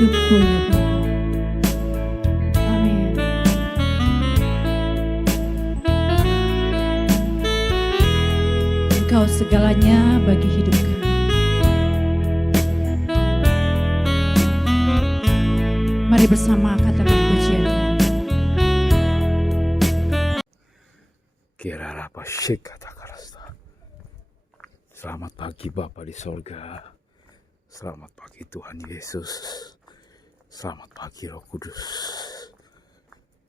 hidupku ya Bapa. Amin. Engkau segalanya bagi hidup kami. Mari bersama katakan pujian. Kirarapa Shikatakarasta. Selamat pagi Bapa di sorga. Selamat pagi Tuhan Yesus. Selamat pagi Roh Kudus.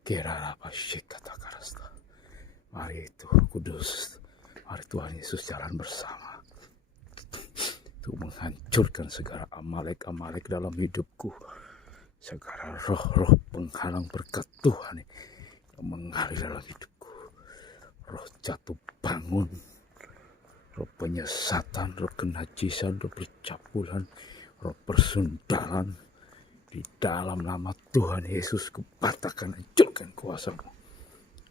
Kirarapa Shikatakarasta. Mari Tuhan Kudus. Mari Tuhan Yesus jalan bersama. Untuk menghancurkan segala amalek-amalek dalam hidupku. Segala roh-roh penghalang berkat Tuhan yang mengalir dalam hidupku. Roh jatuh bangun, roh penyesatan, roh kenajisan, roh percabulan, roh persundalan. Di dalam nama Tuhan Yesus kupatahkan, hancurkan kuasamu.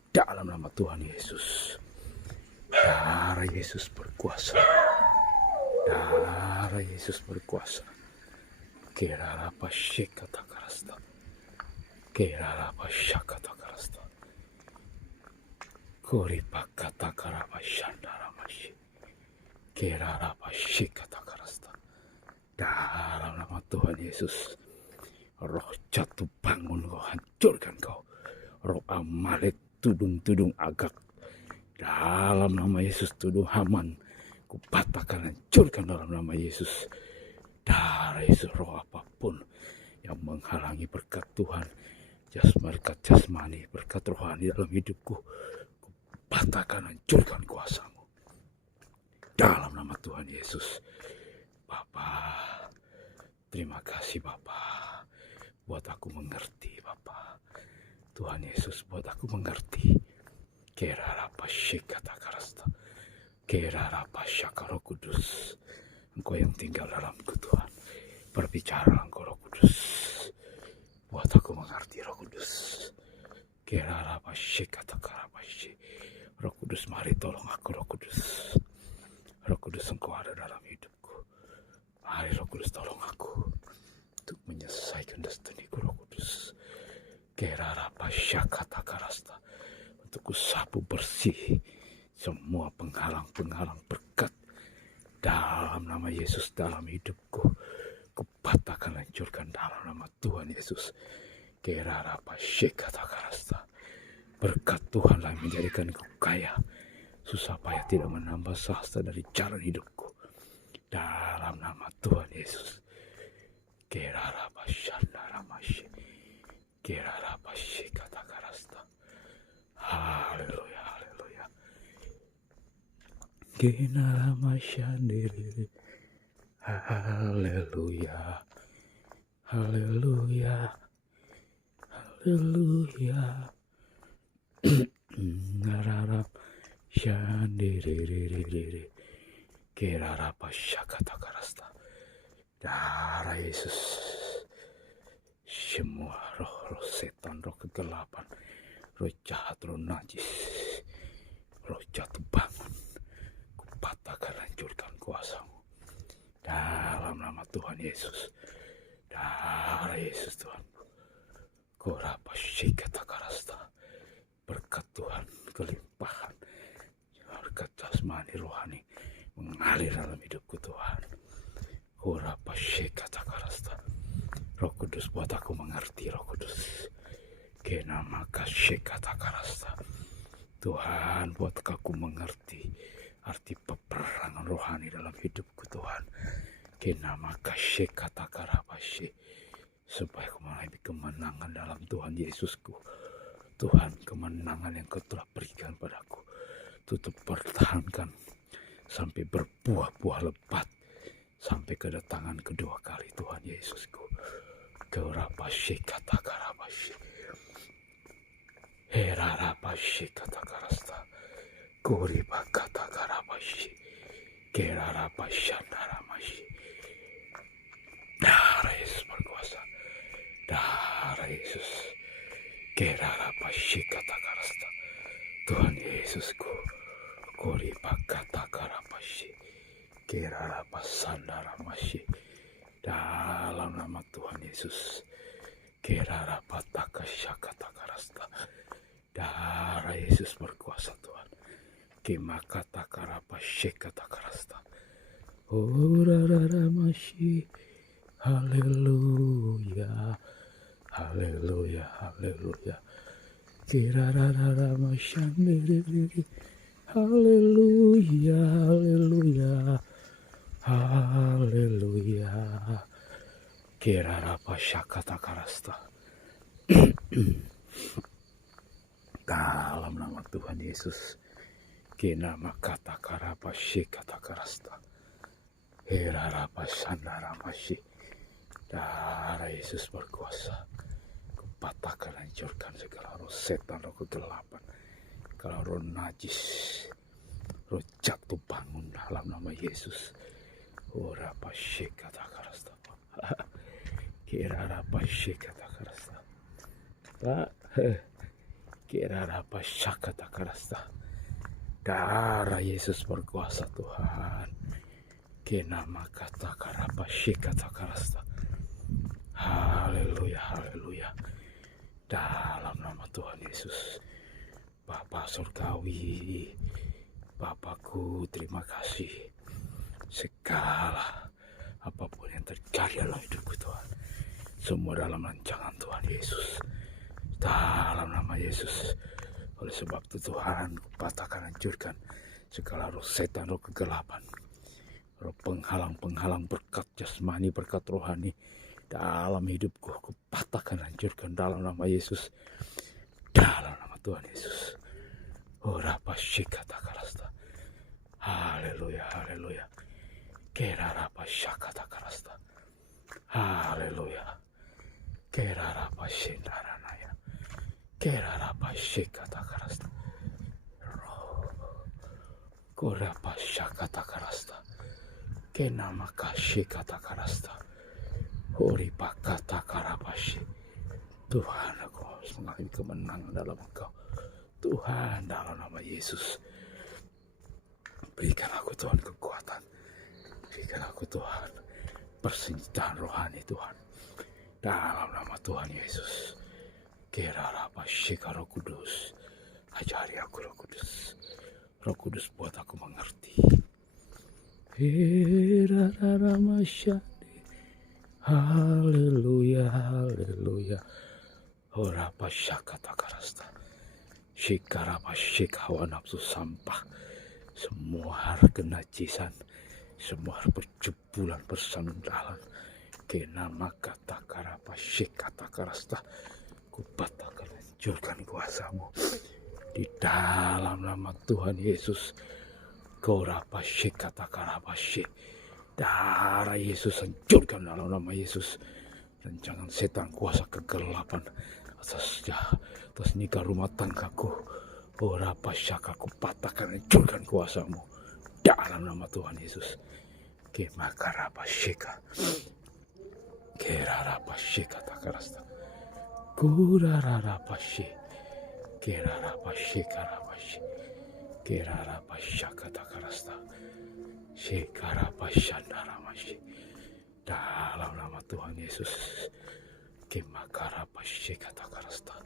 Dalam nama Tuhan Yesus. Darah Yesus berkuasa. Darah Yesus berkuasa. Kirarapa Shikatakarasta. Kirarapa Shakatakarasta. Kuripakatakarapa Shandaramashi. Kirarapa Shikatakarasta. Dalam nama Tuhan Yesus. Roh jatuh bangun kau, hancurkan kau. Roh Amalek tudung-tudung agak. Dalam nama Yesus tudung Haman. Kupatahkan, hancurkan dalam nama Yesus. Darah Yesus, roh apapun yang menghalangi berkat Tuhan, berkat jasmani, berkat rohani dalam hidupku, kupatahkan, hancurkan kuasamu. Dalam nama Tuhan Yesus. Bapa, terima kasih Bapa. Buat aku mengerti Bapa. Tuhan Yesus buat aku mengerti. Kirarapa Shikatakarasta. Kirarapa Syakaro Kudus. Engkau yang tinggal dalamku Tuhan. Berbicara Engkau Roh Kudus. Buat aku mengerti Roh Kudus. Kirarapa Shikatakarapa Shi. Roh Kudus mari tolong aku Roh Kudus. Roh Kudus Engkau ada dalam hidupku. Mari Roh Kudus tolong aku. Untuk menyelesaikan destiniku Roh Kudus. Kirarapa Shakatakarasta. Untuk kusapu bersih semua penghalang-penghalang berkat dalam nama Yesus dalam hidupku. Kupatahkan, hancurkan dalam nama Tuhan Yesus. Kirarapa Shikatakarasta. Berkat Tuhanlah yang menjadikanku kaya. Susah payah tidak menambah sahasta dari jalan hidupku. Dalam nama Tuhan Yesus. Kirarapa Shandaramashi. Kirarapa Shikatakarasta. Haleluya, haleluya. Kinarama Shandiri. Haleluya. Haleluya. Haleluya. Nararap Shandiri. Kirarapa Shakatakarasta. Darah Yesus. Semua roh-roh setan, roh kegelapan, roh jahat, roh najis, roh jatuh bangun, kupatahkan, hancurkan kuasamu. Dalam nama Tuhan Yesus. Darah Yesus Tuhan. Kurapa Shikatakarasta. Berkat Tuhan, kelimpahan, berkat jasmani rohani mengalir dalam hidupku Tuhan. Kurapa Shikatakarasta. Roh Kudus buat aku mengerti Roh Kudus. Kenamaka Shikatakarasta. Tuhan buat aku mengerti arti peperangan rohani dalam hidupku Tuhan. Kenamaka Shikatakarabasi. Supaya aku mengalami kemenangan dalam Tuhan Yesusku. Tuhan, kemenangan yang Kau telah berikan padaku. Tutup pertahankan sampai berbuah-buah lebat. Sampai kedatangan kedua kali Tuhan Yesusku. Kerapashi katakarapashi. Herarapashi katakarasta. Kuriba katakarapashi. Kerarapashandaramashi. Darah Yesus berkuasa. Darah Yesus. Kerarapashi katakarasta. Tuhan Yesusku. Kuriba katakarapashi. Kerarapashandaramashi. Dalam nama Tuhan Yesus. Kerarapataka syakatakarasta. Darah Yesus berkuasa Tuhan. Kemakatakarapa syekatakarasta. Masih. Haleluya. Haleluya. Haleluya. Kirararara masyandiriri. Haleluya. Haleluya. Haleluya. Kirarapa syakatakarasta. Dalam nama Tuhan Yesus. Kinama katakarapa syakatakarasta. Hirarapa sandaramashi. Darah Yesus berkuasa. Kupatahkan, hancurkan segala roh setan, roh kegelapan, segala roh najis, roh jatuh bangun dalam nama Yesus. Orapa syekatakarasta. Kirarapa syekatakarasta. Kirarapa syakatakarasta. Darah Yesus berkuasa Tuhan. Kenama kata karapa syekatakarasta. Haleluya, haleluya. Dalam nama Tuhan Yesus. Bapa surgawi, Bapakku, terima kasih. Segala apapun yang terjadi dalam hidupku Tuhan, semua dalam rancangan Tuhan Yesus. Dalam nama Yesus. Oleh sebab itu Tuhan, kupatahkan, hancurkan segala roh setan, roh kegelapan, roh penghalang-penghalang berkat jasmani, berkat rohani dalam hidupku. Kupatahkan, hancurkan dalam nama Yesus. Dalam nama Tuhan Yesus. Orapa syakatakarasta. Haleluya, haleluya. Kerarapa syakatakarasta. Haleluya. Kerarapa shindaranaya. Kerarapa syakatakarasta. Korapa syakatakarasta. Kenama kasyakatakarasta. Horipakata karapashi. Tuhan, aku harus mengalami kemenangan dalam Engkau. Tuhan, dalam nama Yesus. Berikan aku Tuhan kekuatan. Berikan aku Tuhan persenjataan rohani Tuhan. Dalam nama Tuhan Yesus. Kerarapashi Roh Kudus. Ajari aku Roh Kudus. Roh Kudus buat aku mengerti. Keraramasya. Haleluya, haleluya. Orapa syakatakarasta. Shikarapa hawa nafsu sampah. Semua hal kenajisan, semua hal percebulan, persandalan. Kenama katakarapa syakatakarasta. Kupatahkan, hancurkan kuasamu. Di dalam nama Tuhan Yesus. Korapa syakatakarapa syik. Darah Yesus, hancurkan dalam nama Yesus. Rancangan setan, kuasa kegelapan atas nikah rumah tanggaku. Orapa syakaku patahkan, hancurkan kuasamu dalam nama Tuhan Yesus. Kemakarapa syika. Kerarapa syika takarasta. Kurarapa syik. Kerarapa syikarapa syik. Kerarapa syaka takarasta. Shikarapa shandaramashi. Dalam nama Tuhan Yesus. Kimakarapa shikatakarasta.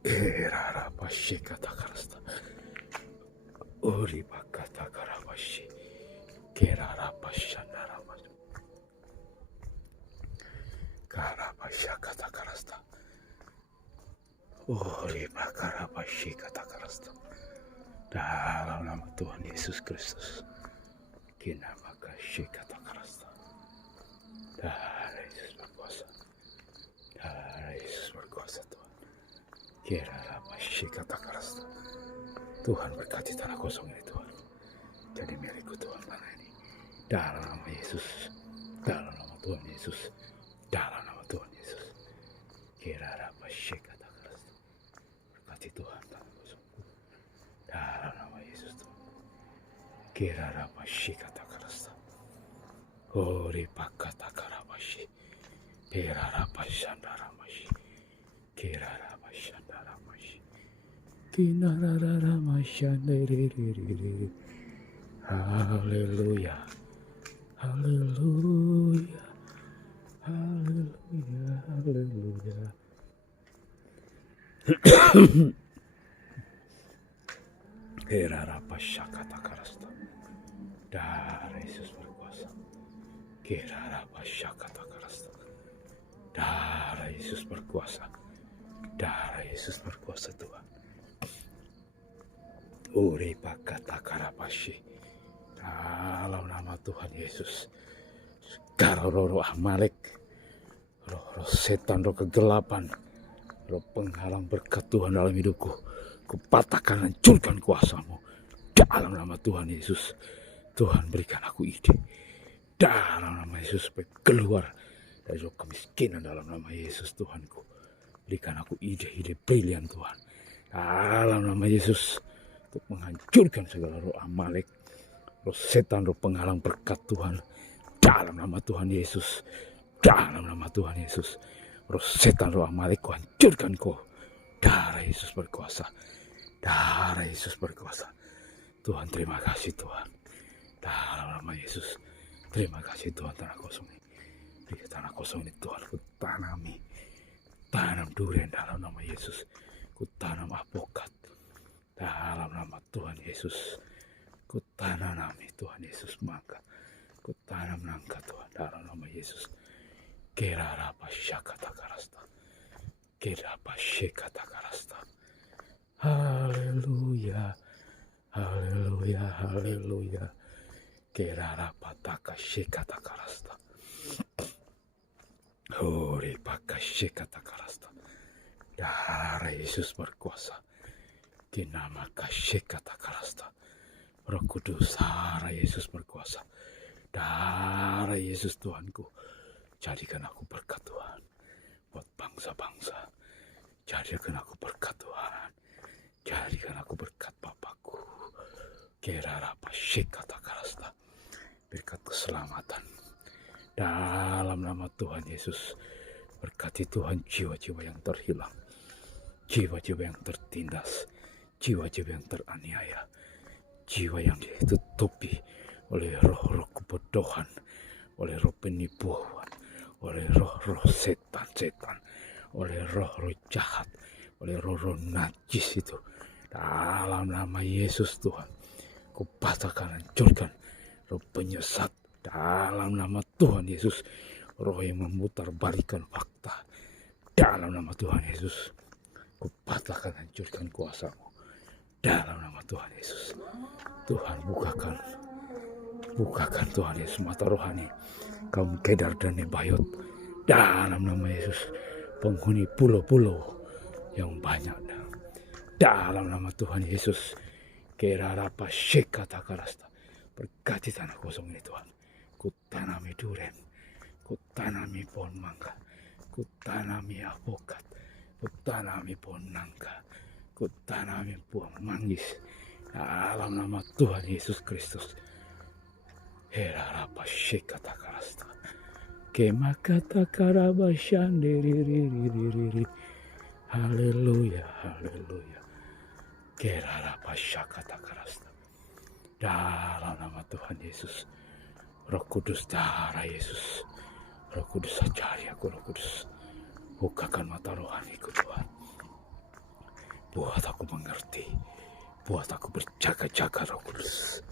Erarapa shikatakarasta. Uribakatakarapashi. Kerarapa shandaramashi. Karapa shakatakarasta. Uribakarapa shikatakarasta. Dalam nama Tuhan Yesus Kristus. Kinamaka syakatakarasta. Darah Yesus berkuasa. Darah Yesus berkuasa Tuhan. Kirarapa syakatakarasta. Tuhan berkati tanah kosong ini Tuhan. Jadi milikku Tuhan tanah ini. Dalam nama Yesus. Dalam nama Tuhan Yesus. Dalam nama Tuhan Yesus. Kirarapa syakatakarasta. Berkati Tuhan tanah kosongku. Dalam nama Yesus Tuhan. Kirarapa syakatakarasta. Oripakatakarapashi. Kirarapa shandaramashi. Kirarapa shandaramashi. Kinarararamashandariri. Haleluya. Haleluya, haleluya, haleluya. Kerarapa syakata karasta. Darah Yesus berkuasa. Kerarapa syakata karasta. Darah Yesus berkuasa. Darah Yesus berkuasa Tuhan. Uri pakata karapashi. Dalam nama Tuhan Yesus. Segala roh Amalek, roh setan, roh kegelapan, roh penghalang berkat Tuhan dalam hidupku, kupatahkan, hancurkan kuasamu dalam nama Tuhan Yesus. Tuhan berikan aku ide dalam nama Yesus supaya keluar dari roh kemiskinan dalam nama Yesus. Tuhanku, berikan aku ide-ide brilian Tuhan dalam nama Yesus untuk menghancurkan segala roh Amalek, roh setan, roh penghalang berkat Tuhan dalam nama Tuhan Yesus. Dalam nama Tuhan Yesus, roh setan, roh Amalek, ku hancurkan kau. Darah Yesus berkuasa. Darah Yesus berkuasa. Tuhan, terima kasih Tuhan. Dalam nama Yesus, terima kasih Tuhan. Tanah kosong ini, di tanah kosong ini Tuhan, ku tanami, tanam durian dalam nama Yesus. Ku tanam apokat dalam nama Tuhan Yesus. Ku tanami Tuhan Yesus mangga. Ku tanam nangka Tuhan dalam nama Yesus. Kerarapa syakata karasta. Kerapa syakata karasta. Haleluya. Haleluya. Haleluya. Kerarapa taka syakata karasta. Hore paka syakata karasta. Darah Yesus berkuasa. Kinama kasyakata karasta. Roh Kudus, darah Yesus berkuasa. Darah Yesus Tuhanku, jadikan aku berkat Tuhan buat bangsa-bangsa. Jadikan aku berkat Tuhan. Jadikan aku berkat Bapakku. Kerarapa syakata karasta. Berkat keselamatan dalam nama Tuhan Yesus. Berkati Tuhan jiwa-jiwa yang terhilang, jiwa-jiwa yang tertindas, jiwa-jiwa yang teraniaya, jiwa yang ditutupi oleh roh-roh kebodohan, oleh roh penipuan, oleh roh-roh setan-setan, oleh roh-roh jahat, oleh roh-roh najis itu. Dalam nama Yesus Tuhan, ku patahkan, hancurkan roh penyesat dalam nama Tuhan Yesus. Roh yang memutarbalikkan fakta dalam nama Tuhan Yesus, ku patahkan, hancurkan kuasamu dalam nama Tuhan Yesus. Tuhan, bukakan Tuhan Yesus mata rohani kaum Kedar dan Nebayot dalam nama Yesus. Penghuni pulau-pulau yang banyak dalam nama Tuhan Yesus. Kerarapa syakata karasta. Berkati tanah kosong ini Tuhan. Ku tanami duren, ku tanami pohon mangga, ku tanami apokat, ku tanami pohon nangka, ku tanami buah manggis dalam nama Tuhan Yesus Kristus. Herarapa syakata karasta. Kemakata karabashandiriririririri. Haleluya, haleluya. Kerarapa syakata karasta. Dalam nama Tuhan Yesus. Roh Kudus, darah Yesus. Roh Kudus, ajari aku, Roh Kudus. Bukakan mata rohaniku Tuhan. Buat aku mengerti. Buat aku berjaga-jaga Roh Kudus.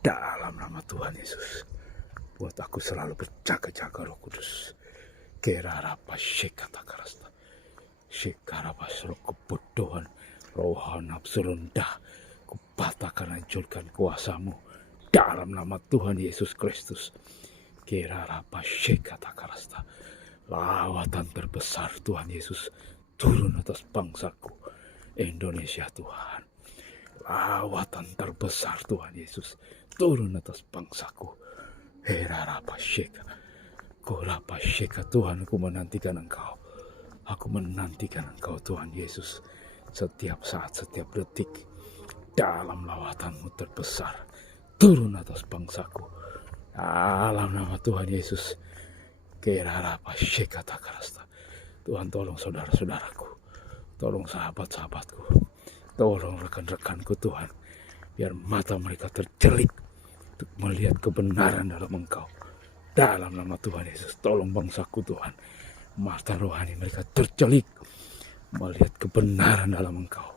Dalam nama Tuhan Yesus. Buat aku selalu berjaga-jaga Roh Kudus. Kerarapa syakata karasta. Syakarapas roh kebodohan, roh nafsu rendah, kupatahkan, hancurkan kuasamu dalam nama Tuhan Yesus Kristus. Kerarapa syakata karasta. Lawatan terbesar Tuhan Yesus turun atas bangsaku Indonesia Tuhan. Lawatan terbesar Tuhan Yesus turun atas bangsaku. Herarapa syakata. Kurapa syakata. Tuhan, aku menantikan Engkau. Aku menantikan Engkau Tuhan Yesus. Setiap saat, setiap detik. Dalam lawatanmu terbesar. Turun atas bangsaku. Dalam nama Tuhan Yesus. Kerarapa syakata karasta. Tuhan, tolong saudara-saudaraku. Tolong sahabat-sahabatku. Tolong rekan-rekanku Tuhan. Biar mata mereka tercelik untuk melihat kebenaran dalam Engkau. Dalam nama Tuhan Yesus, tolong bangsaku Tuhan, mata rohani mereka tercelik melihat kebenaran dalam Engkau.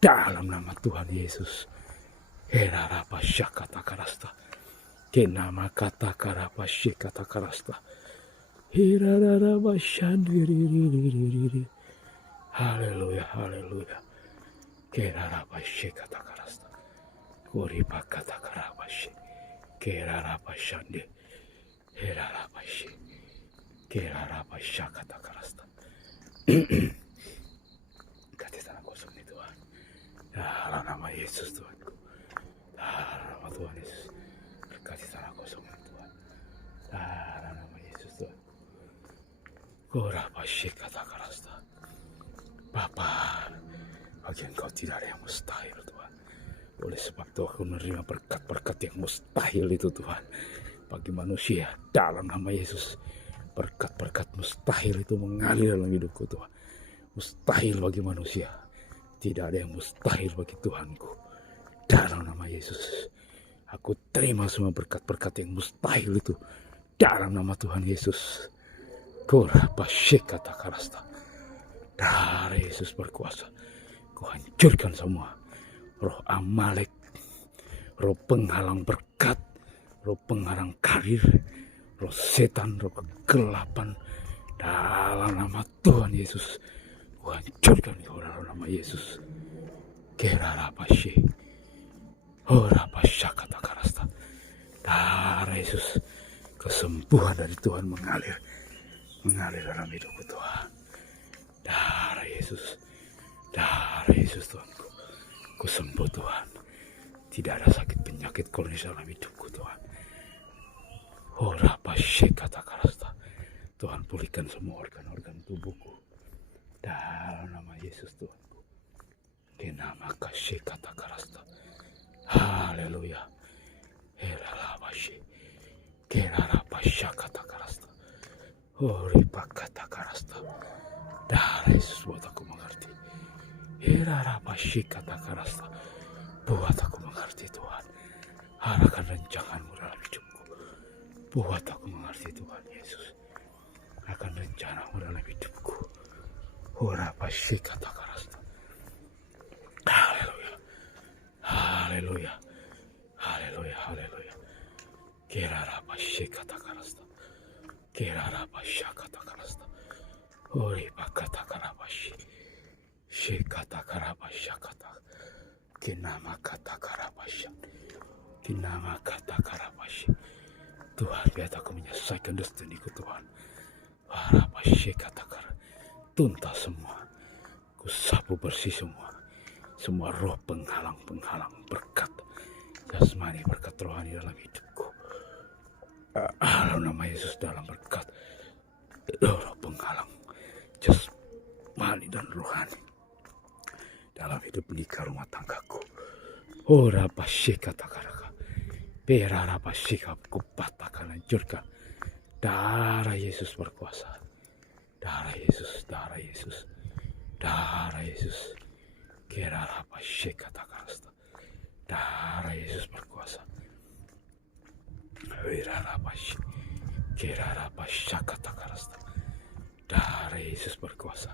Dalam nama Tuhan Yesus. Herarapa syakata karasta. Kenama kata karapa syakata karasta. Hirararapa shandiriririririri. Haleluya, haleluya. Kerarapa syakata karasta. Koripa kata karapa syakata. Kerarapa shandi. Herarapa syakata. Kerarapa syakata karasta. Kasih tanah kosong nih Tuhan. Dalam nama Yesus Tuhanku. Dalam nama Tuhan Yesus. Berkati tanah kosong nih Tuhan. Dalam nama Yesus Tuhanku. Korapa syekata karasta. Bapa, bagi Engkau tidak ada yang mustahil Tuhan. Oleh sebab itu aku menerima berkat-berkat yang mustahil itu Tuhan. Bagi manusia dalam nama Yesus. Berkat-berkat mustahil itu mengalir dalam hidupku Tuhan. Mustahil bagi manusia. Tidak ada yang mustahil bagi Tuhanku. Dalam nama Yesus. Aku terima semua berkat-berkat yang mustahil itu. Dalam nama Tuhan Yesus. Korapa syekata karasta. Darah Yesus berkuasa. Ku hancurkan semua roh Amalek, roh penghalang berkat, roh penghalang karir, roh setan, roh kegelapan. Dalam nama Tuhan Yesus, ku hancurkan dalam nama Yesus. Kerarapashe, horapashakata karasta. Darah Yesus, kesembuhan dari Tuhan mengalir dalam hidupku Tuhan. Darah Yesus Tuhanku, ku sembuh Tuhan. Tidak ada sakit penyakit kronis dalam hidupku Tuhan. Horapashe kata karasta. Tuhan pulihkan semua organ-organ tubuhku. Dalam nama Yesus Tuhanku. Kenama kasih kata karasta. Haleluya. Heralabashe. Kerarapasha kata karasta. Horipa kata karasta. Darah Yesus buat aku mengerti. Herarapashe kata karasta. Buat aku mengerti Tuhan. Arahkan rencanamu dalam hidupku. Buat aku mengerti Tuhan Yesus. Akan rencanamu dalam hidupku. Horapashe kata karasta. Haleluya. Haleluya. Haleluya. Haleluya. Kerarapashe kata karasta. Kerarapasha kata karasta. Horipa kata karapashe. Shekata karapasha kata. Kinama kata karapasha. Kinama kata karapashe. Tuhan, biar aku menyelesaikan destiniku Tuhan. Harapashe kata kara. Tuntas semua. Ku sapu bersih semua. Semua roh penghalang berkat jasmani, berkat rohani dalam hidupku. Dalam nama Yesus, dalam berkat roh penghalang jasmani dan rohani dalam hidup nikah rumah tanggaku. Horapashe kata karaka. Berarapashe ku patahkan, hancurkan. Darah Yesus berkuasa. Darah Yesus, darah Yesus, darah Yesus. Kerarapashe kata karasta. Darah Yesus berkuasa. Wirarapashe. Kerarapashe kata karasta. Darah Yesus berkuasa.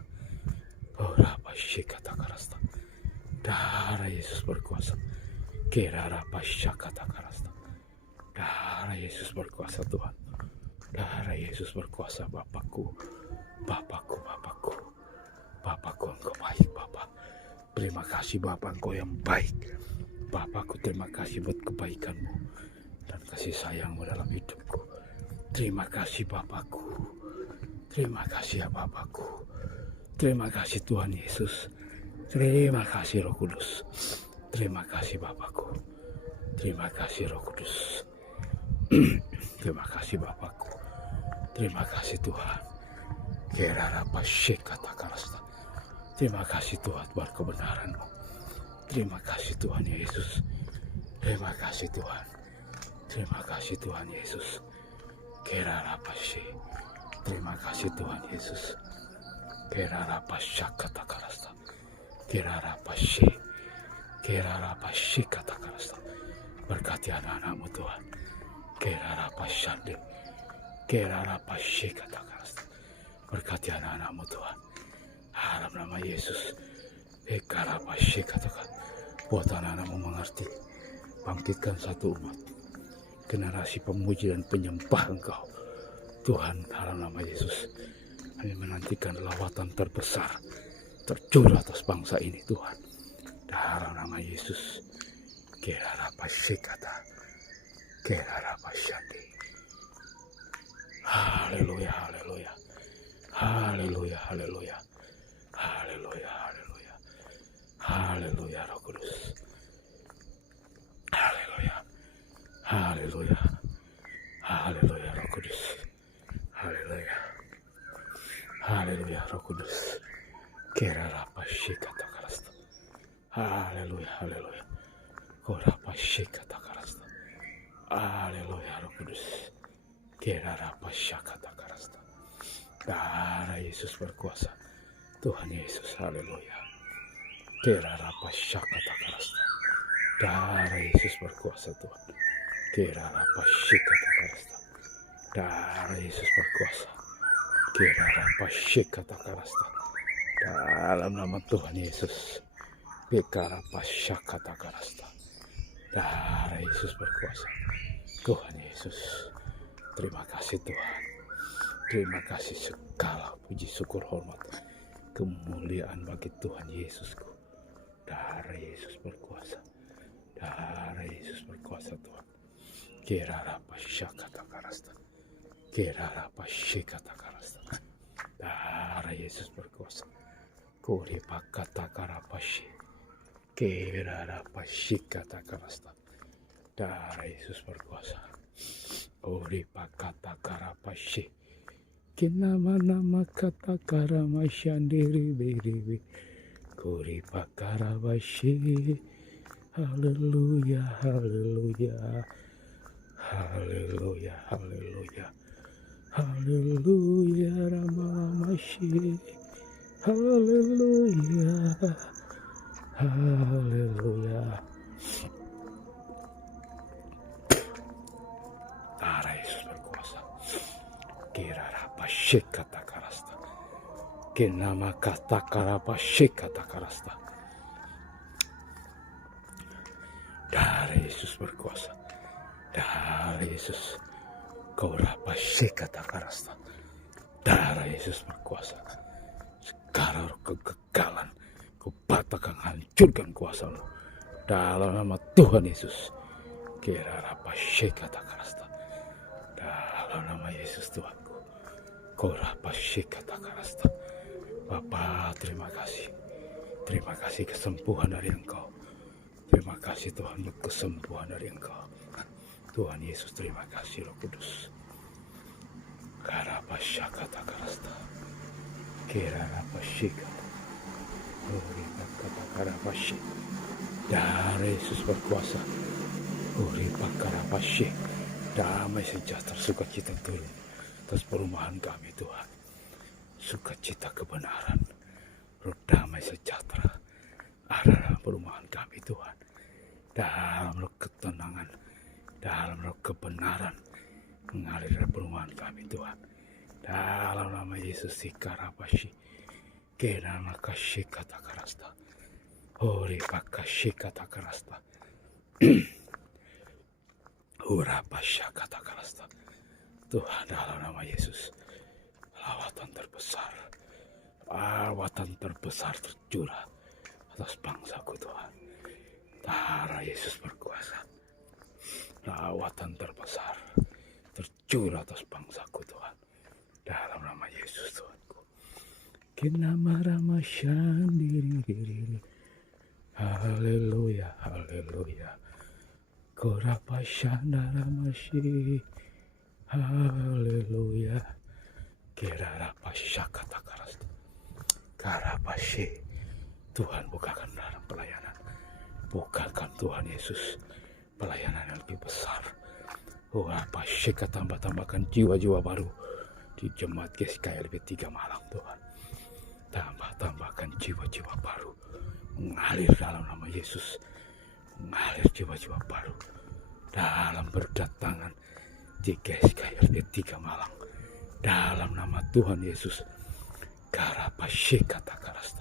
Horapashe kata karasta. Darah Yesus berkuasa. Kerarapashe kata karasta. Darah Yesus berkuasa Tuhan. Darah Yesus berkuasa. Bapakku, Bapakku, Bapakku, Bapakku, Engkau baik Bapak. Terima kasih Bapak, Engkau yang baik. Bapakku, terima kasih buat kebaikanmu dan kasih sayangmu dalam hidupku. Terima kasih Bapakku. Terima kasih ya Bapakku. Terima kasih Tuhan Yesus. Terima kasih Roh Kudus. Terima kasih Bapakku. Terima kasih Roh Kudus. Terima kasih Bapakku. Terima kasih Tuhan. Kerarapashe kata karasta. Terima kasih Tuhan buat kebenaran-Mu. Terima kasih Tuhan Yesus. Terima kasih Tuhan. Terima kasih Tuhan Yesus. Kerarapashe. Terima kasih Tuhan Yesus. Kerarapashe kata karasta. Kerarapashe. Kerarapashe kata karasta. Berkati anak-anakmu Tuhan. Kerara pasyande. Kerara pasyikatakarasta. Berkati anak-anakmu Tuhan. Dalam nama Yesus. Kerara pasyikatakarasta. Buat anak-anakmu mengerti. Bangkitkan satu umat. Generasi pemuji dan penyembah Engkau. Tuhan, dalam nama Yesus. Kami menantikan lawatan terbesar. Terjun atas bangsa ini Tuhan. Dalam nama Yesus. Kerara pasyikata. Kerara pasyande. Haleluya, haleluya. Haleluya, haleluya. Haleluya, haleluya. Haleluya, Roh Kudus. Haleluya. Haleluya. Haleluya, Roh Kudus. Haleluya. Haleluya, Roh Kudus. Kerara pasyikatakarasta. Haleluya, haleluya. Kora pasyikatakarasta. Haleluya, Roh Kudus. Kerara pasyakatakarasta. Darah Yesus berkuasa. Tuhan Yesus, haleluya. Kerara pasyakatakarasta. Darah Yesus berkuasa Tuhan. Kerara pasyikatakarasta. Darah Yesus berkuasa. Kerara pasyikatakarasta. Dalam nama Tuhan Yesus. Kerara pasyakatakarasta. Darah Yesus berkuasa. Tuhan Yesus. Terima kasih Tuhan. Terima kasih segala puji syukur hormat. Kemuliaan bagi Tuhan Yesusku. Darah Yesus berkuasa. Darah Yesus berkuasa Tuhan. Kerara pasyakatakarasta. Kerara pasyikatakarasta. Darah Yesus berkuasa. Kori pakatakarapasyi. Kerara pasyikatakarasta. Darah Yesus berkuasa. Kori pakatakarapasyi. Kinama-nama kata karamasyandiri biriwi. Kori pakarapasyi. Haleluya, haleluya. Haleluya, haleluya. Haleluya, Ramamasyi. Haleluya. Haleluya. Darah Yesus berkuasa. Kirara pasyikatakarasta. Kinama kata karapasyikatakarasta. Darah Yesus berkuasa. Darah Yesus. Kora pasyikatakarasta. Darah Yesus berkuasa. Segala kegagalan, kubatakan, hancurkan kuasa-Mu. Dalam nama Tuhan Yesus. Kirara pasyikatakarasta. Dalam nama Yesus Tuhanku. Kora pasyikatakarasta. Bapa, terima kasih. Terima kasih kesembuhan dari Engkau. Terima kasih Tuhan untuk kesembuhan dari Engkau. Tuhan Yesus, terima kasih Roh Kudus. Karapasyakatakarasta. Kirarapasyikata. Uripakatakarapasyik. Darah Yesus berkuasa. Uripakarapasyik. Damai sejahtera sukacita turun atas perumahan kami Tuhan. Sukacita kebenaran. Roh damai sejahtera ada dalam perumahan kami Tuhan. Dalam roh ketenangan. Dalam roh kebenaran mengalir dalam perumahan kami Tuhan. Dalam nama Yesus Ikarapasyi. Kenama kasih kata karasta. Ori pakasih kata karasta. Urapasya kata karasta. Tuhan, dalam nama Yesus. Lawatan terbesar. Lawatan terbesar tercurah atas bangsaku Tuhan. Darah Yesus berkuasa. Lawatan terbesar tercurah atas bangsaku Tuhan. Dalam nama Yesus Tuhanku. Kinamaramashandiri. Haleluya, haleluya. Korapasyandaramasi. Haleluya. Kerarapasyakatakarasta. Karapasy. Tuhan, bukakan dalam pelayanan. Bukakan Tuhan Yesus pelayanan yang lebih besar. Oh, apa syika tambahkan jiwa-jiwa baru di jemaat GSKI LB3 Malang Tuhan. Tambahkan jiwa-jiwa baru mengalir dalam nama Yesus. Mengalir jiwa-jiwa baru dalam berdatangan di GSKRB 3 Malang. Dalam nama Tuhan Yesus, Karapashikata Karasta,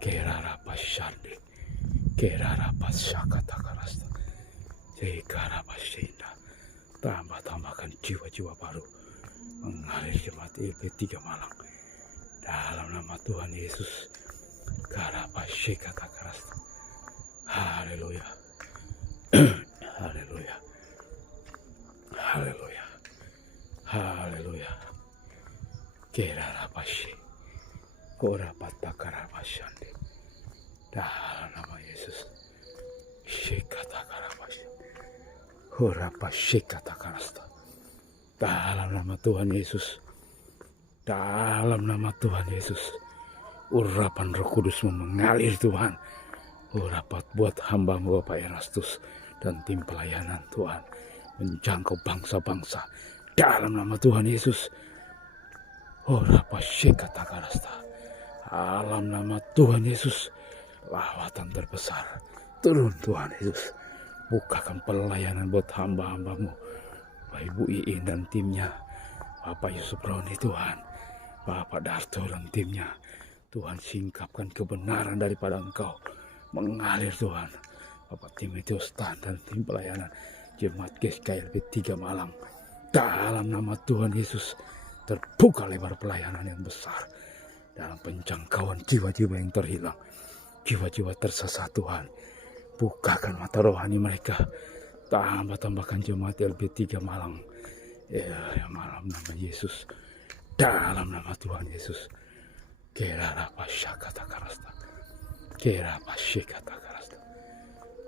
Kerarapashande, Kerarapashakata Karasta, Jekarapashinda. Tambahkan jiwa-jiwa baru mengalir jemaat LP3 Malang. Dalam nama Tuhan Yesus, Karapashikata Karasta. Haleluya. Haleluya. Haleluya. Haleluya. Kerarapashi. Korapatakarapashande. Dalam nama Yesus. Shikatakarapashande. Korapashikatakarasta. Dalam nama Tuhan Yesus. Dalam nama Tuhan Yesus. Urapan Roh Kudus mengalir Tuhan. Urapat buat hamba-Mu Bapak Erastus dan tim pelayanan Tuhan. Menjangkau bangsa-bangsa. Dalam nama Tuhan Yesus. Orapashikatakarasta. Dalam nama Tuhan Yesus. Lawatan terbesar. Turun Tuhan Yesus. Bukakan pelayanan buat hamba-hamba-Mu. Bapak Ibu Iin dan timnya. Bapak Yusuf Roni Tuhan. Bapak Darto dan timnya. Tuhan singkapkan kebenaran daripada Engkau. Mengalir Tuhan. Bapak Timotius Tan dan tim pelayanan. Jemaat GSKRB 3 Malang. Dalam nama Tuhan Yesus. Terbuka lebar pelayanan yang besar. Dalam penjangkauan jiwa-jiwa yang terhilang. Jiwa-jiwa tersesat Tuhan. Bukakan mata rohani mereka. Tambahkan jemaat LB3 Malang. Ya malam nama Yesus. Dalam nama Tuhan Yesus. Kerarapashakatakarasta. Kerapashikatakarasta.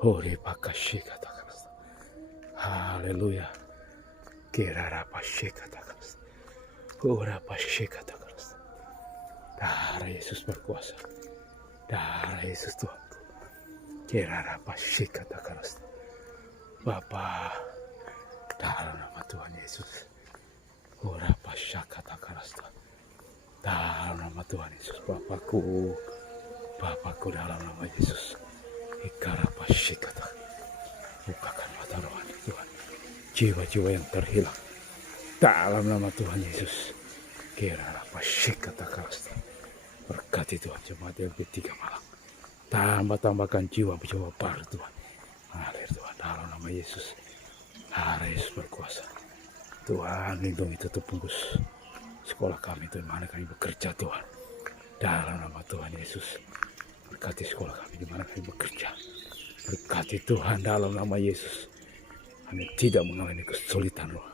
Horipakashikatakarasta. Haleluya. Kerarapashikatakarasta. Horapashikatakarasta. Darah Yesus berkuasa. Darah Yesus Tuhanku. Kerarapashikatakarasta. Bapa, dalam nama Tuhan Yesus. Horapashakatakarasta. Dalam nama Tuhan Yesus. Bapakku. Bapakku dalam nama Yesus. Ikarapashikata. Bukakan mata rohani Tuhan. Jiwa-jiwa yang terhilang. Dalam nama Tuhan Yesus. Kerarapashikatakarasta. Berkati Tuhan jemaat LB3 Malang. Tambahkan jiwa-jiwa baru Tuhan. Mengalir Tuhan dalam nama Yesus. Darah Yesus berkuasa. Tuhan lindungi tutup bungkus sekolah kami Tuhan, mana kami bekerja Tuhan. Dalam nama Tuhan Yesus. Berkati sekolah kami di mana kami bekerja. Berkati Tuhan dalam nama Yesus. Kami tidak mengalami kesulitan roh.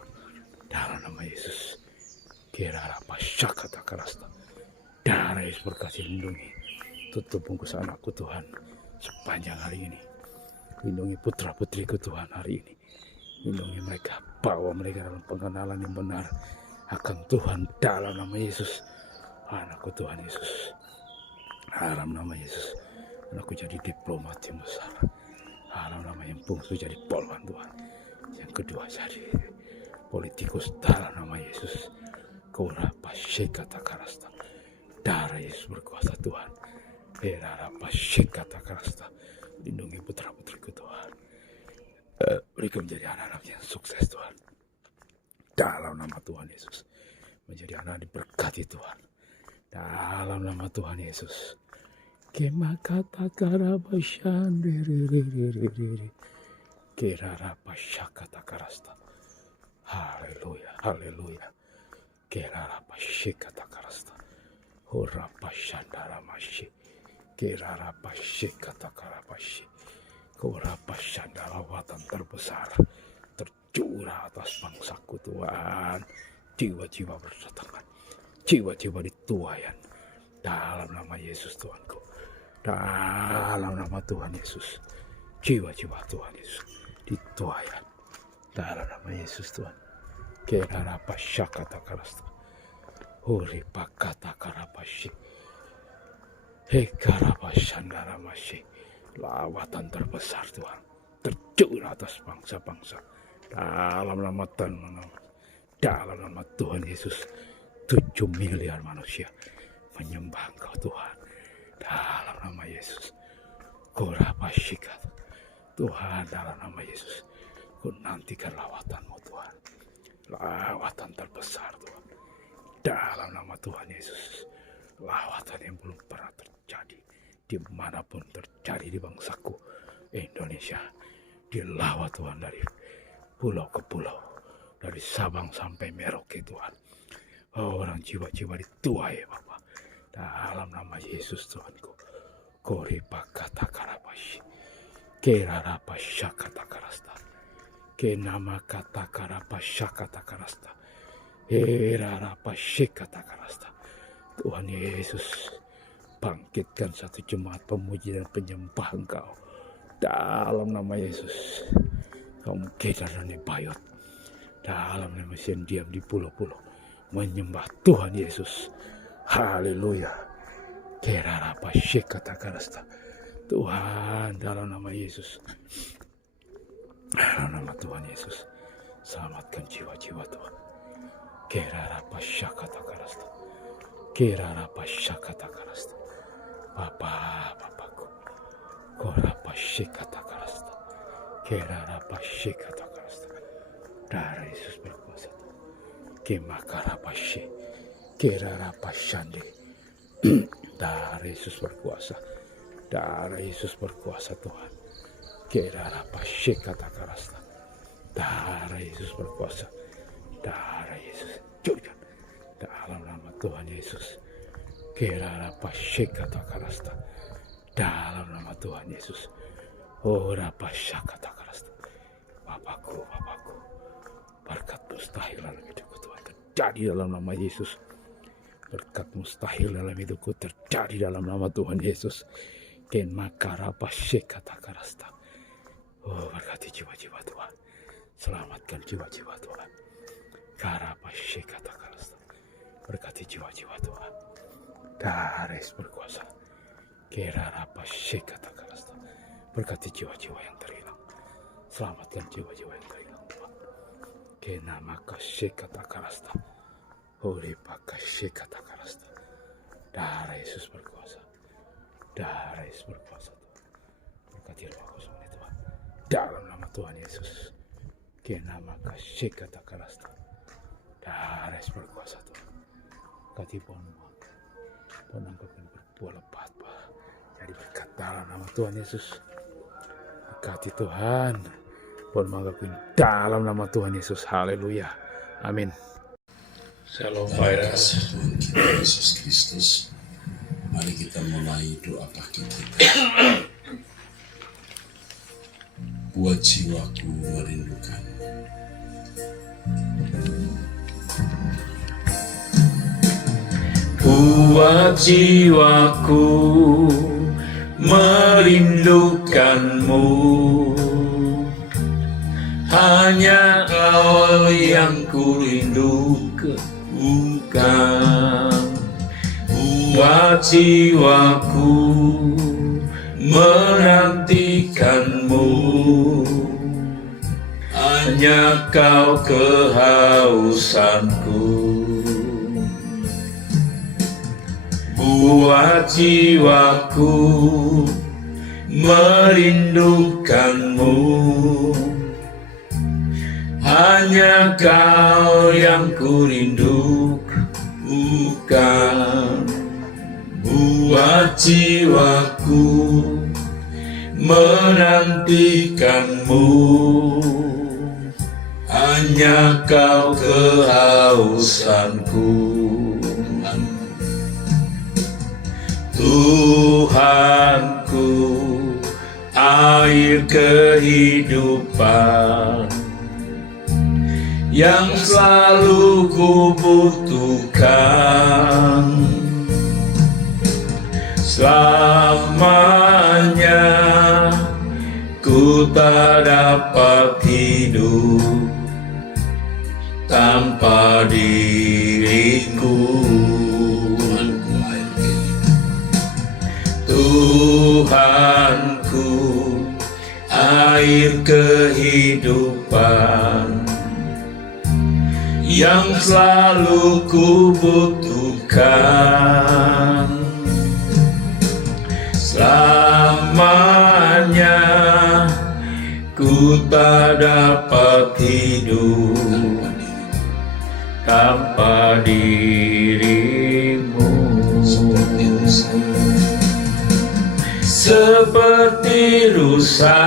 Dalam nama Yesus. Kerarapashakatakarasta. Darah Yesus berkati lindungi tutup bungkus anakku Tuhan sepanjang hari ini. Lindungi putra-putriku Tuhan hari ini. Lindungi mereka, bawa mereka dalam pengenalan yang benar akan Tuhan dalam nama Yesus. Anakku Tuhan Yesus. Dalam nama Yesus. Anakku jadi diplomat yang besar. Dalam nama yang bungsu jadi polwan Tuhan. Yang kedua jadi politikus dalam nama Yesus. Korapashikatakarasta. Darah Yesus berkuasa Tuhan. Kerarapashikatakarasta. Lindungi putra-putriku Tuhan. Mereka menjadi anak-anak yang sukses Tuhan. Dalam nama Tuhan Yesus. Menjadi anak diberkati Tuhan. Dalam nama Tuhan Yesus. Kemakatakarabashandiriririririri. Kerarapashakatakarasta. Haleluya. Haleluya. Kerarapashikatakarasta. Horapashandaramashi. Kerarapashikatakaramashi. Korapashanda lawatan terbesar tercurah atas bangsaku Tuhan. Jiwa-jiwa berdatangan. Jiwa-jiwa dituayan. Dalam nama Yesus Tuhanku. Dalam nama Tuhan Yesus. Jiwa-jiwa Tuhan Yesus dituayan. Dalam nama Yesus Tuhan. Kerarapashakatakarasta. Horipakatakaramashi. Hekarapashandaramashi. Lawatan terbesar Tuhan tercurah atas bangsa-bangsa dalam nama Tuhan Yesus. 7 miliar manusia menyembah Engkau Tuhan dalam nama Yesus. Korapashikat Tuhan dalam nama Yesus. Ku nantikan lawatan-Mu Tuhan. Lawatan terbesar Tuhan. Dalam nama Tuhan Yesus. Lawatan yang belum pernah terjadi dimanapun terjadi di bangsaku Indonesia. Dilawat Tuhan dari pulau ke pulau. Dari Sabang sampai Merauke Tuhan. Orang jiwa-jiwa dituai Bapa. Dalam nama Yesus Tuhanku. Koripa kata karapashi. Kerarapa syakata karasta. Kenama kata karapasya kata karasta. Erarapa syakata karasta. Tuhan Yesus, bangkitkan satu jemaat pemuji dan penyembah Engkau. Dalam nama Yesus. Kaum Kedar dan Nebayot. Dalam nama yang diam di pulau-pulau. Menyembah Tuhan Yesus. Haleluya. Kerarapa syakata karasta. Tuhan, dalam nama Yesus. Dalam nama Tuhan Yesus. Selamatkan jiwa-jiwa Tuhan. Kerarapa syakata karasta. Kerarapa syakata karasta. Bapakku. Korapa syakata karasta. Kerarapa syakata karasta. Darah Yesus berkuasa. Kemakarapa syek. Kerarapa syande. Darah Yesus berkuasa. Darah Yesus berkuasa Tuhan. Kerarapa syakata karasta. Darah Yesus berkuasa. Darah Yesus. Jujur. Dalam nama Tuhan Yesus. Kerarapa syakata karasta. Dalam nama Tuhan Yesus. Rapa syakata karasta. Bapakku. Berkat mustahil dalam hidupku Tuhan terjadi dalam nama Yesus. Berkat mustahil dalam hidupku terjadi dalam nama Tuhan Yesus. Ken makarapa syakata karasta. Berkati jiwa-jiwa Tuhan. Selamatkan jiwa-jiwa Tuhan. Karapa syakata karasta. Berkati jiwa-jiwa Tuhan. Dares berkuasa. Kerarapa syakata karasta. Berkati jiwa-jiwa yang terhilang. Selamatkan jiwa-jiwa yang terhilang Tuhan. Kenamaka syakata karasta. Horipaka syakata karasta. Darah Yesus berkuasa. Darah Yesus berkuasa Tuhan. Berkati roh kosong ini Tuhan. Dalam nama Tuhan Yesus. Kenamaka syakata karasta. Darah Yesus berkuasa Tuhan. Berkati pohon-pohon. Penangkapan berbuah lebat Pak. Jadi berkat dalam nama Tuhan Yesus. Berkati Tuhan. Pohon manggakuin dalam nama Tuhan Yesus. Haleluya. Amin. Shalom Fire. Tuhan kita Yesus Kristus. Mari kita mulai doa pagi kita. Buat jiwaku merindukan. Buat jiwaku merindukanmu. Hanya Kau yang kurindukan. Buat jiwaku menantikanmu. Hanya Kau kehausanku. Buat jiwaku merindukanmu. Hanya Kau yang kurindukan. Buat jiwaku menantikanmu. Hanya Kau kehausanku. Tuhanku, air kehidupan yang selalu ku butuhkan. Selamanya ku tak dapat hidup tanpa diriku. Tuhanku, air kehidupan yang selalu ku butuhkan. Selamanya ku tak dapat hidup tanpa dirimu. Seperti rusa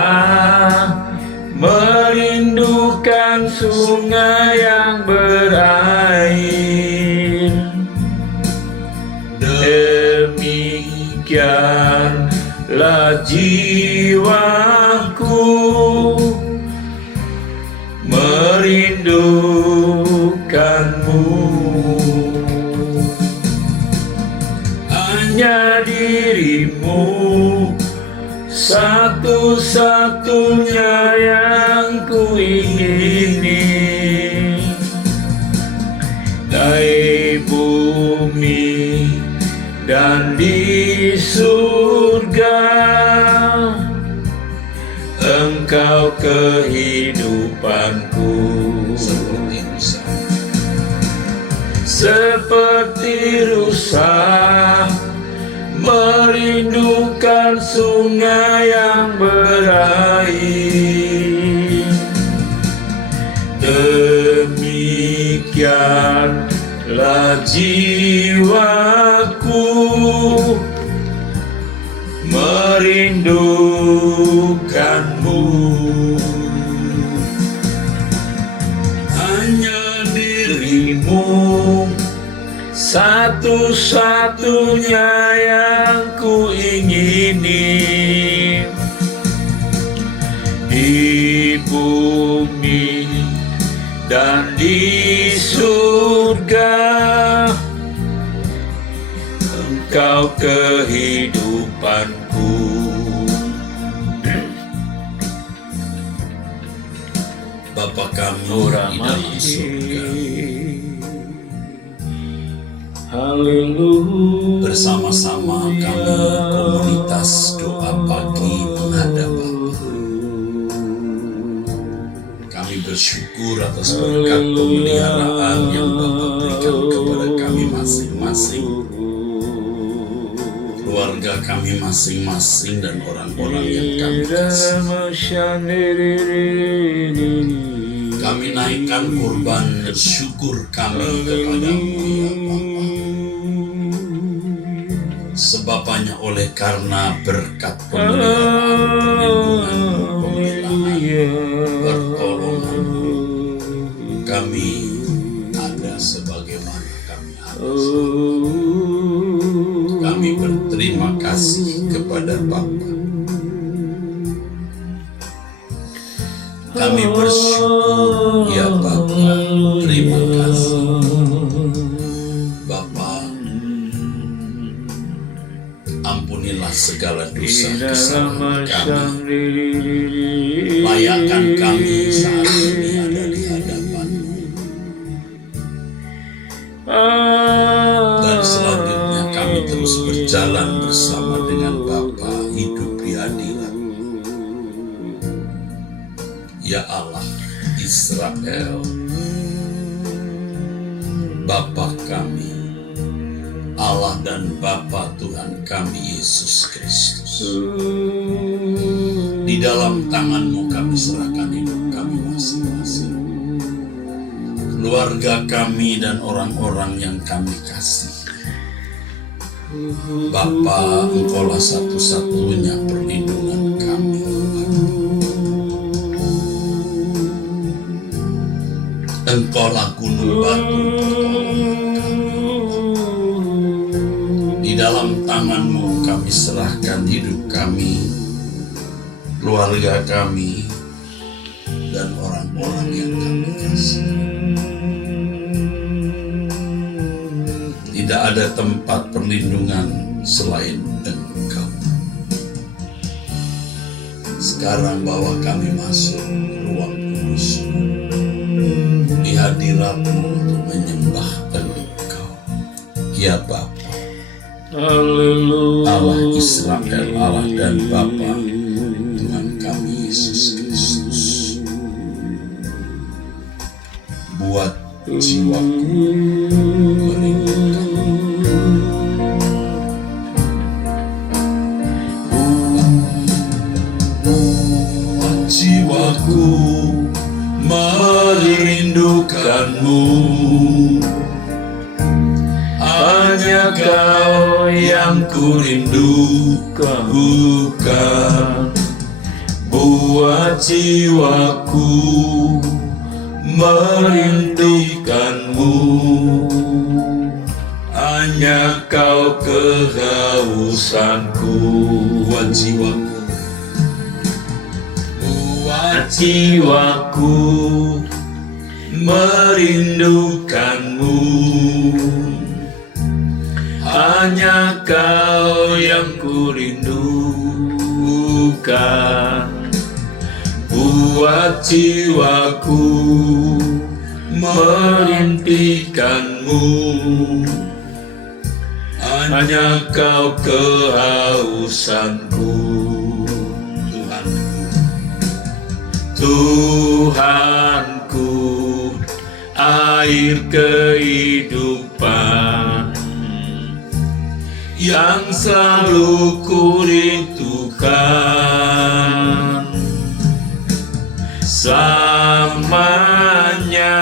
merindukan sungai yang berair, demikianlah jiwaku merindukanmu. Hanya dirimu satu-satunya yang ku ingini, dari bumi dan di surga. Engkau kehidupanku, seperti rusa merindukan sungai yang berair, demikianlah jiwaku merindukanmu. Hanya dirimu satu-satunya yang ku ingini, di bumi dan di surga. Engkau kehidupanku. Bapa kami di dalam surga, Haleluya. bersama-sama kami komunitas doa pagi menghadap Bapa. Kami bersyukur atas berkat pemeliharaan yang Bapa berikan kepada kami masing-masing, keluarga kami masing-masing, dan orang-orang yang kami kasih. Kami naikkan kurban bersyukur kami kepadamu ya Bapa, sebab hanya oleh karena berkat pemeliharaan, perlindungan, pembelaan, pertolongan, kami ada sebagaimana kami ada. Kami berterima kasih kepada Bapa. Kami bersyukur ya Bapa, terima kasih Bapa. Ampunilah segala dosa kesalahan kami, layakkan kami saat ini ada di hadapan-Mu. Dan selanjutnya kami terus berjalan bersama dengan Bapa, hidup di hadirat ya Allah Israel, Bapa kami, Allah dan Bapa Tuhan kami Yesus Kristus. Di dalam tangan-Mu kami serahkan hidup kami masing-masing, keluarga kami dan orang-orang yang kami kasih. Bapa, Engkaulah satu-satunya perlindungan kami. Engkaulah gunung batu pertolongan kami. Di dalam tangan-Mu kami serahkan hidup kami, keluarga kami, dan orang-orang yang kami kasih. Tidak ada tempat perlindungan selain Engkau. Sekarang bawa kami masuk ruang kudus di hadirat-Mu untuk menyembah Engkau ya Bapa, Allah Israel, Allah dan Bapa Tuhan kami Yesus Kristus. Buat jiwaku merindukan-Mu. Buat jiwaku jiwaku merindukanmu. Hanya Kau yang kurindukan, buat jiwaku merindukanmu. Hanya Kau kehausanku, buat jiwaku, buat jiwaku merindukanmu. Hanya Kau yang kurindukan, buat jiwaku merindukanmu. Hanya Kau kehausanku, Tuhanku, air kehidupan yang selalu kurindukan. Selamanya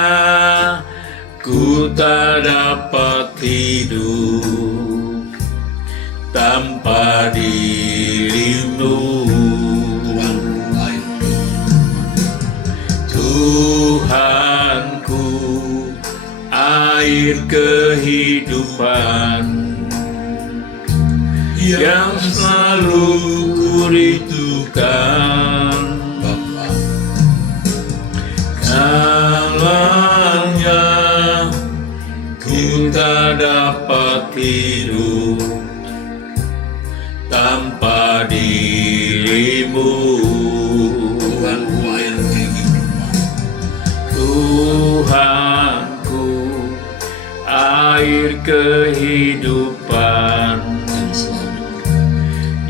ku tak dapat hidup tanpa dirimu. Tuhanku, air kehidupan yang selalu kurindukan. Kalanya ku tak dapat hidup tanpa dirimu. Tuhanku, air kehidupan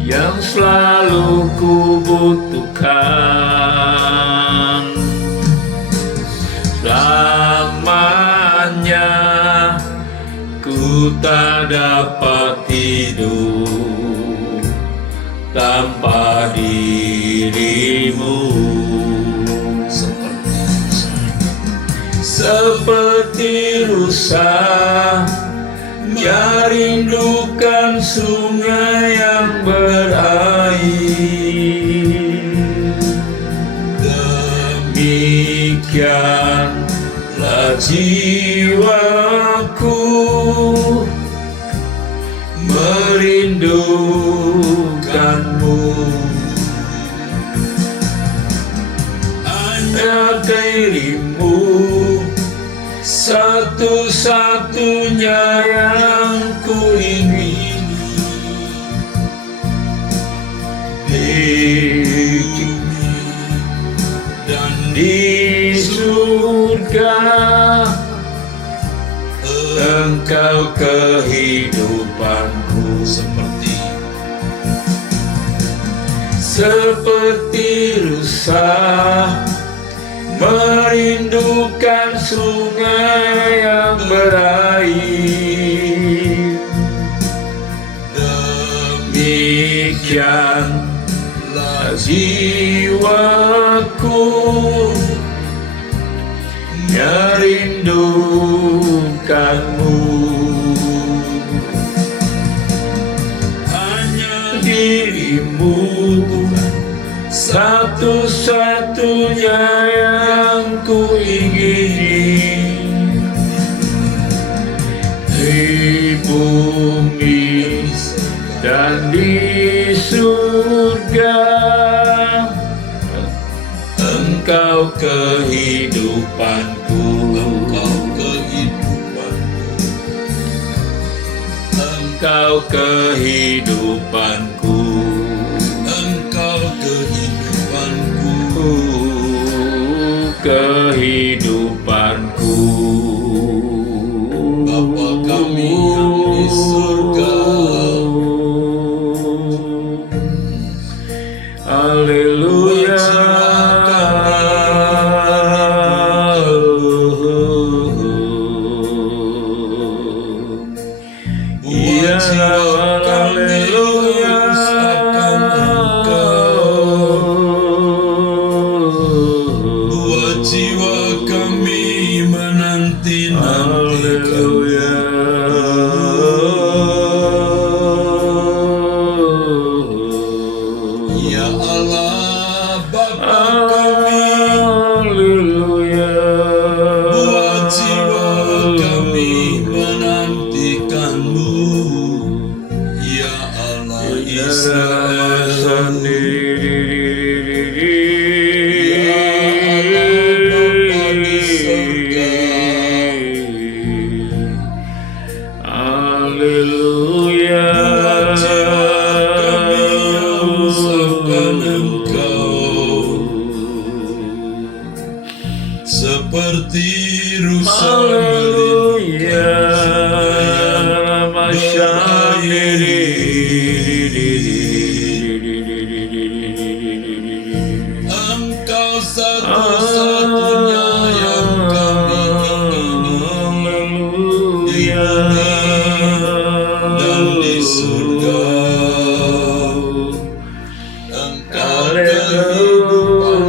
yang selalu kubutuhkan. Selamanya ku tak dapat hidup tanpa dirimu. Seperti rusa yang rindukan sungai yang berair, demikianlah jiwaku merindukanmu. Hanya dirimu satu-satunya yang ku ingini di bumi dan di surga. Engkau kehidupanku, seperti rusa merindukan sungai yang berair, demikianlah jiwaku merindukanmu. Hanya dirimu Tuhan, satu-satunya yang ku ingini di bumi dan di surga. Engkau kehidupanku, Engkau kehidupanku, Engkau kehidupanku, kehidupanku. Bapa kami yang di surga, haleluya. seperti rusa Haleluya. Engkau satu-satunya yang kami ingini di bumi dan di surga. Engkau kehidupan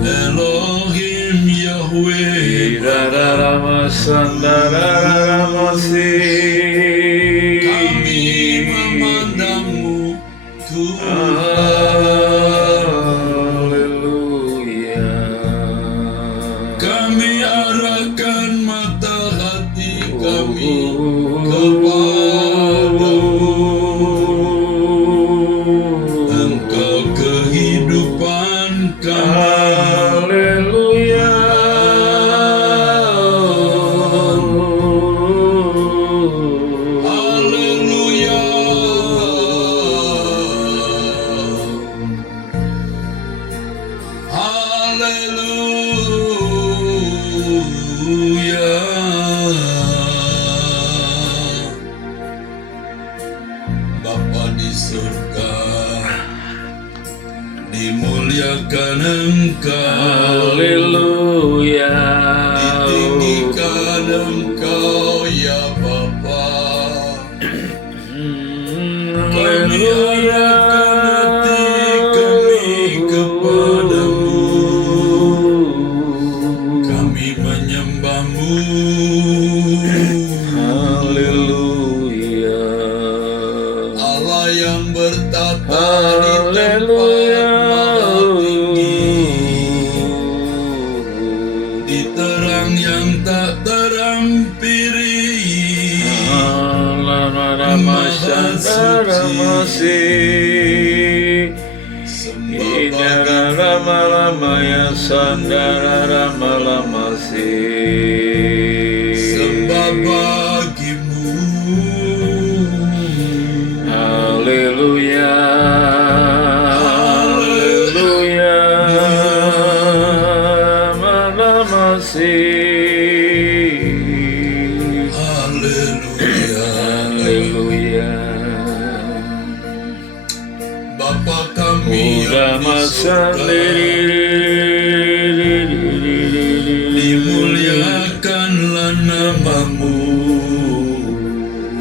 Elohim Yahweh, kami memandangmu Tuhan. Kami arahkan mata hati kami kepadamu. Engkau kehidupan kami. Haleluya. Haleluya. Bapa di surga, dimuliakan Engkau, Haleluya. ditinggikan Engkau ya Bapa. Kami arahkan hati kami kepadamu. Kami menyembahmu. Haleluya. Allah yang bertata di tempat Haleluya. maha tinggi, di terang yang tak terampiri. Maha suci. Sembah bagimu. Haleluya. Haleluya. Haleluya. Haleluya. Bapa kami yang di surga, dimuliakanlah namamu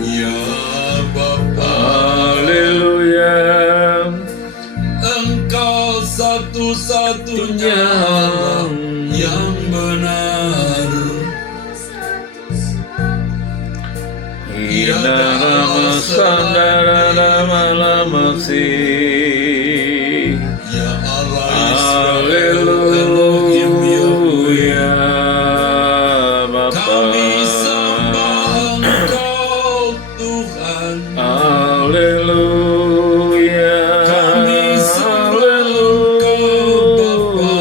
ya Bapa. Haleluya. Engkau satu-satunya Allah yang benar. Tiada Allah selain ya Allah Israel, Elohim Yahweh. Kami sembah Engkau Tuhan. Haleluya. Kami sembah Engkau Bapa.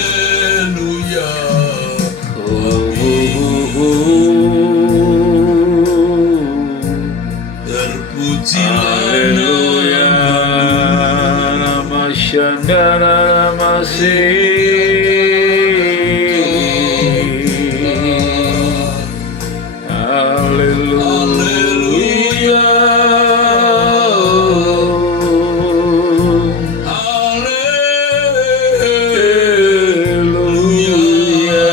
Haleluya. Terpujilah Haleluya. Nama Syandara Haleluya.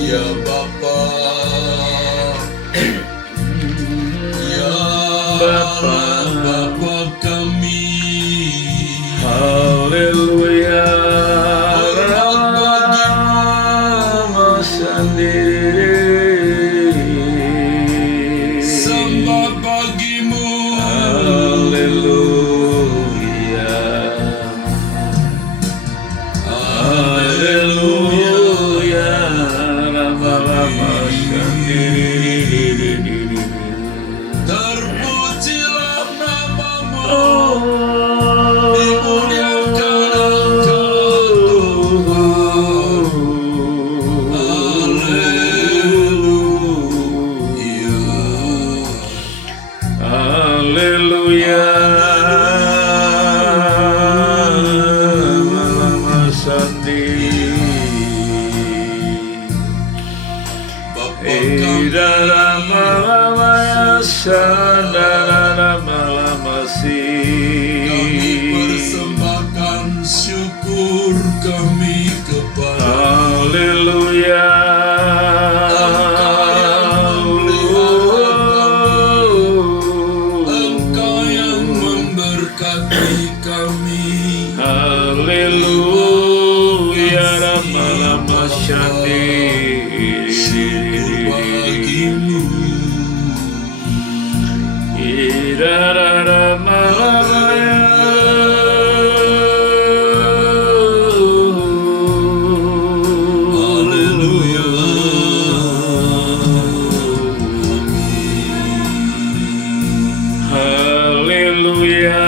Ya Bapa, ya Bapa. Bapa kami. Haleluya. Hormat Nama sendiri. Sembah bagimu. Haleluya. Haleluya. Lama-lama Bapa kami, kami persembahkan syukur kami kepada Haleluya. Engkau yang memberkati kami. Haleluya. Rama Shandi. Syukur bagimu. Haleluya. Haleluya.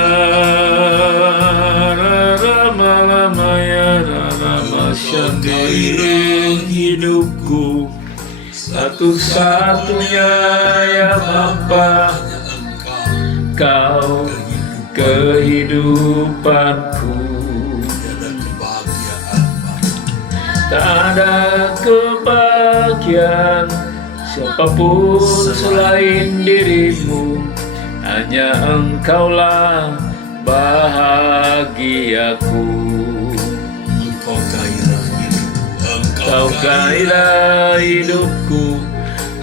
Hidupku satu-satunya ya Bapa, Kau kehidupanku. Tak ada kebahagiaan siapapun selain dirimu, hanya Engkaulah bahagiaku. Kau gairah hidupku,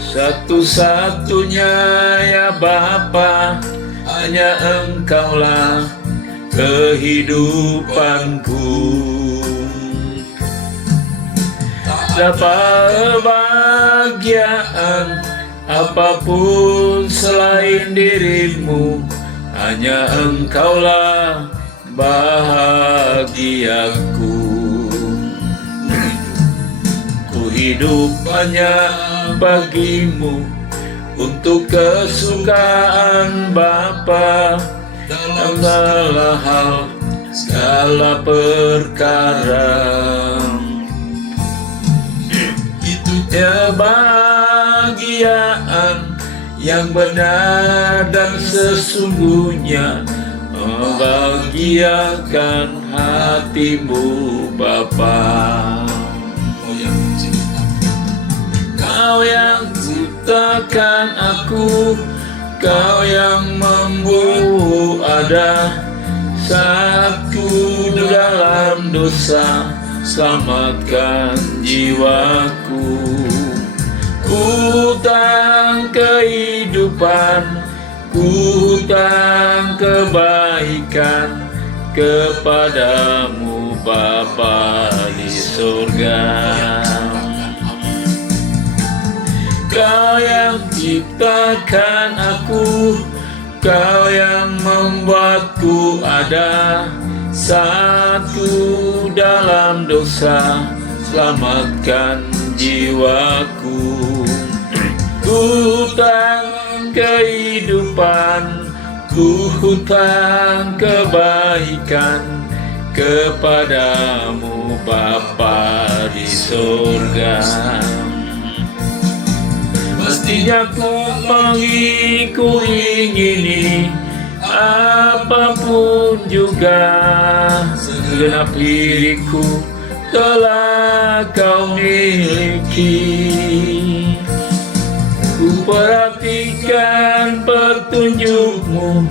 satu-satunya ya Bapa, hanya Engkaulah kehidupanku. Dapat kebahagiaan apapun selain dirimu, hanya Engkaulah bahagiaku. Ku hidup hanya bagimu, untuk kesukaan Bapa, dalam segala hal, segala perkara. Kebahagiaan yang benar dan sesungguhnya membahagiakan hatimu Bapa. Kau yang ciptakan aku, Kau yang membuat ada saat ku dalam dosa, selamatkan jiwaku. Ku hutang kehidupan, ku hutang kebaikan kepadamu Bapa di surga. Kau yang ciptakan aku, Kau yang membuatku ada saat ku dalam dosa, selamatkan jiwaku. Ku hutang kehidupan, ku hutang kebaikan kepadamu Bapa di surga. Mestinya ku pergi, ku ingini apapun juga, segenap diriku telah Kau miliki. Ku perhatikan petunjuk-Mu,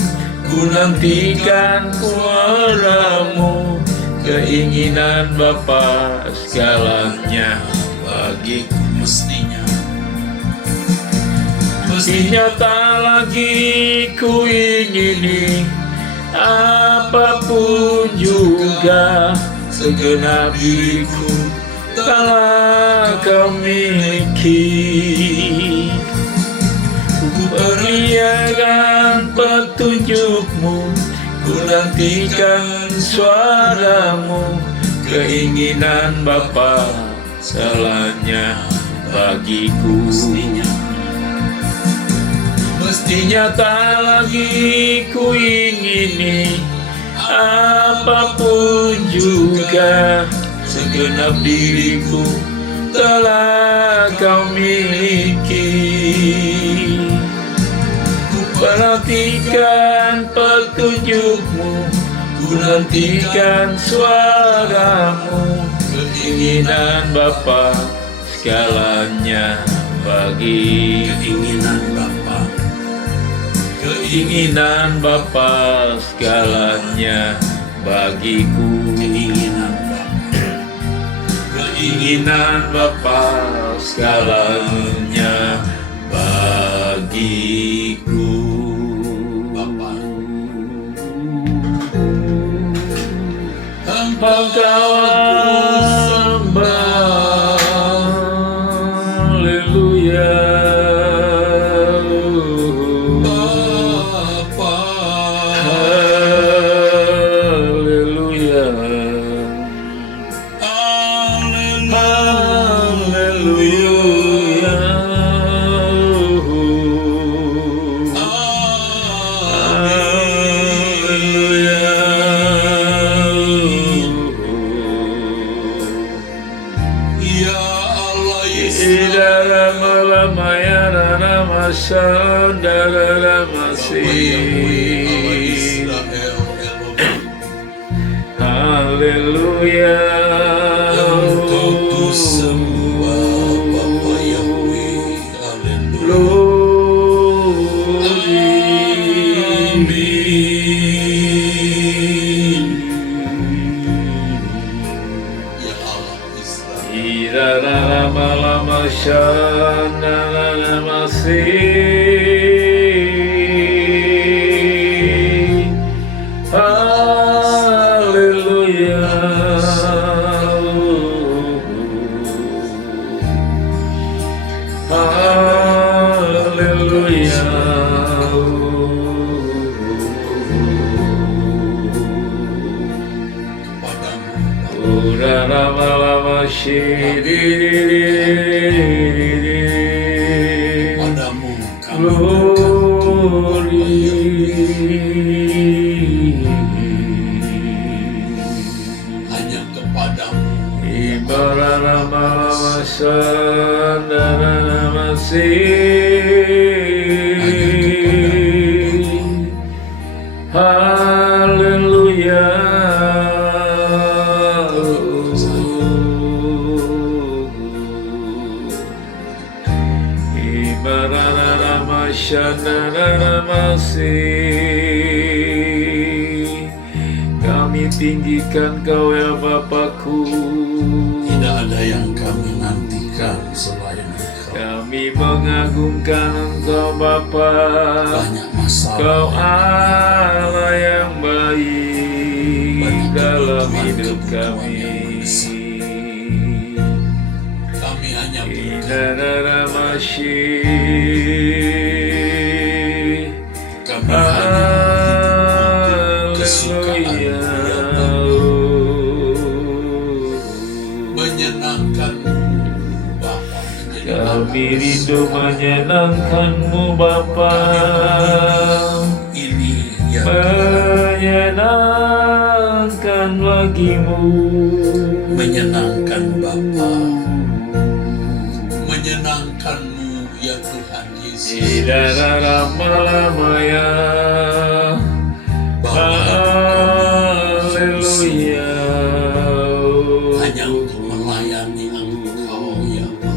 ku nantikan suara-Mu, keinginan Bapa segalanya bagiku. Mestinya tak lagi ku ingini apapun juga, segenap diriku telah Kau miliki. Ku perlihatkan petunjuk-Mu, ku nantikan suara-Mu, keinginan Bapa segalanya bagiku. Mestinya tak lagi ku ingini apapun juga, segenap diriku telah Kau miliki. Ku perhatikan petunjuk-Mu, ku nantikan suara-Mu, keinginan Bapa segalanya bagi keinginan Bapa segalanya bagiku, keinginan Bapa segalanya bagiku. Engkau hamba, haleluya. Haleluya. Engkau ku sembah Bapa Yahweh. Haleluya. Ya Allah Israel. Irara malama shana masih. Padamu hanya kepadamu haleluya. Kami tinggikan Kau ya Bapakku. Tidak ada yang kami nantikan selain Engkau. Kami mengagungkan Engkau Bapa. Banyak masalah Kau Allah yang baik banyak dalam kebutuhan hidup yang kami. mendesak. Kami hanya Inara masih. kami hanya hidup untuk kesukaan ya menyenangkan-Mu Bapa, Kami rindu menyenangkan-Mu Bapa, ini yang menyenangkan bagimu, menyenangkan Bapa, menyenangkan-Mu ya Tuhan Yesus. tidak lama-lama ya. Haleluya. Hanya untuk melayani Engkau ya Bapa.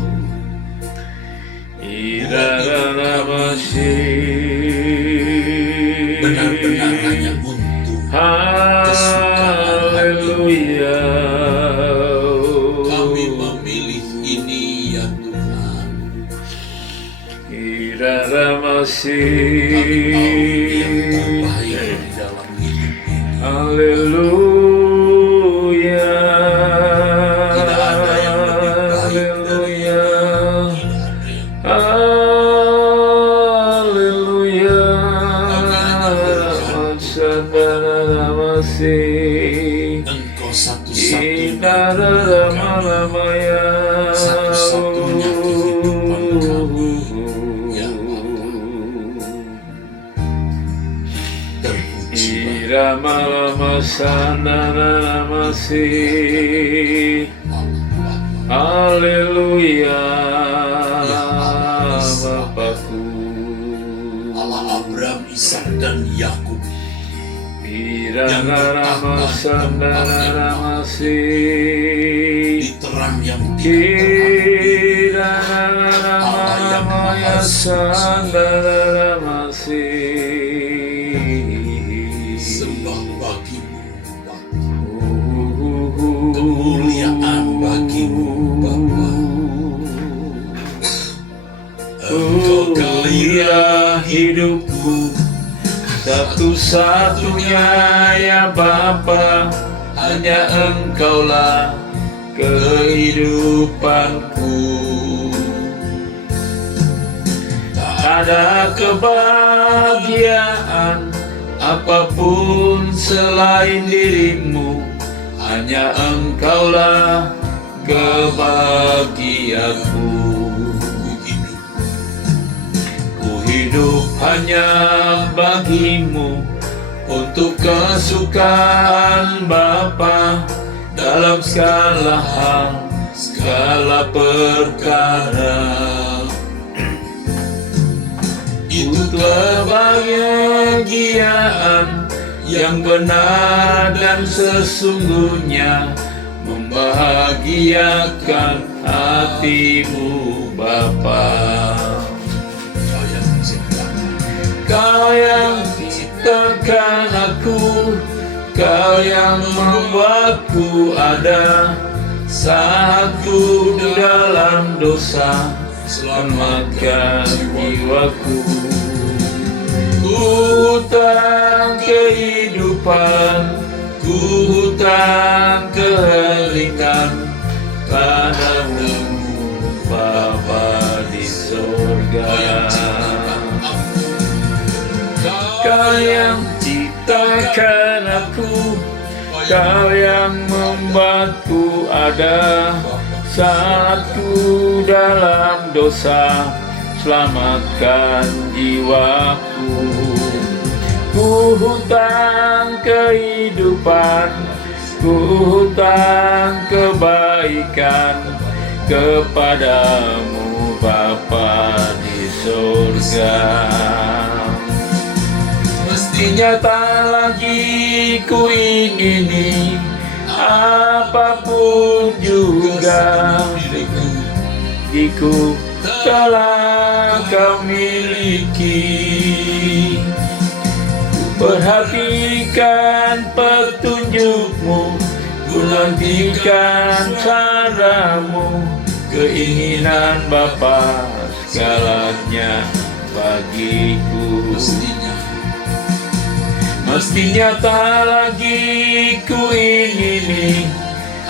Tidak masih. Benar-benar hanya untuk kesukaan Haleluya. kami memilih ini ya Tuhan. Tidak masih. Kami tahu yang terbaik di dalam hidup ini. Haleluya. Tidak ada yang lebih baik dari Haleluya. Tidak ada yang Haleluya. Kami hanya berdoa. Sadara masih. Engkau satu-satunya Inara Tuhan kami, lama-lamanya. satu-satunya kehidupan kami ya Bapa. Terpuji Irama lama sanara masih. Allah Bapa. Haleluya. Bapakku. Allah Abraham, Ishak dan Yakub Irama sanara masih. di terang yang tidak terhadap. Allah Maya Sandara Masih. Sembah bagimu Bapa, kemuliaan bagimu Bapa. Engkau kaya hidupku, satu-satunya ya Bapa, hanya Engkaulah kehidupanku. Tak ada kebahagiaan apapun selain dirimu, hanya Engkaulah kebahagiaanku. Ku hidup hanya bagimu, untuk kesukaan Bapa dalam segala hal, segala perkara. Itu kebahagiaan yang benar dan sesungguhnya, membahagiakan hatimu Bapa. Kau yang ciptakan aku, Kau yang membuatku ada, saat ku dalam dosa, selamatkan jiwaku. Ku hutang kehidupan, ku hutang kehangatan padamu Bapa di surga. Kau yang ciptakan aku, Kau yang membuatku ada, saat ku dalam dosa, selamatkan jiwaku. Ku hutang kehidupan, ku hutang kebaikan kepadamu Bapa di surga. Mestinya tak lagi ku ingini apapun juga, diriku telah Kau miliki. Ku perhatikan petunjuk-Mu, ku nantikan caramu, keinginan Bapa segalanya bagiku. Mestinya tak lagi ku ingini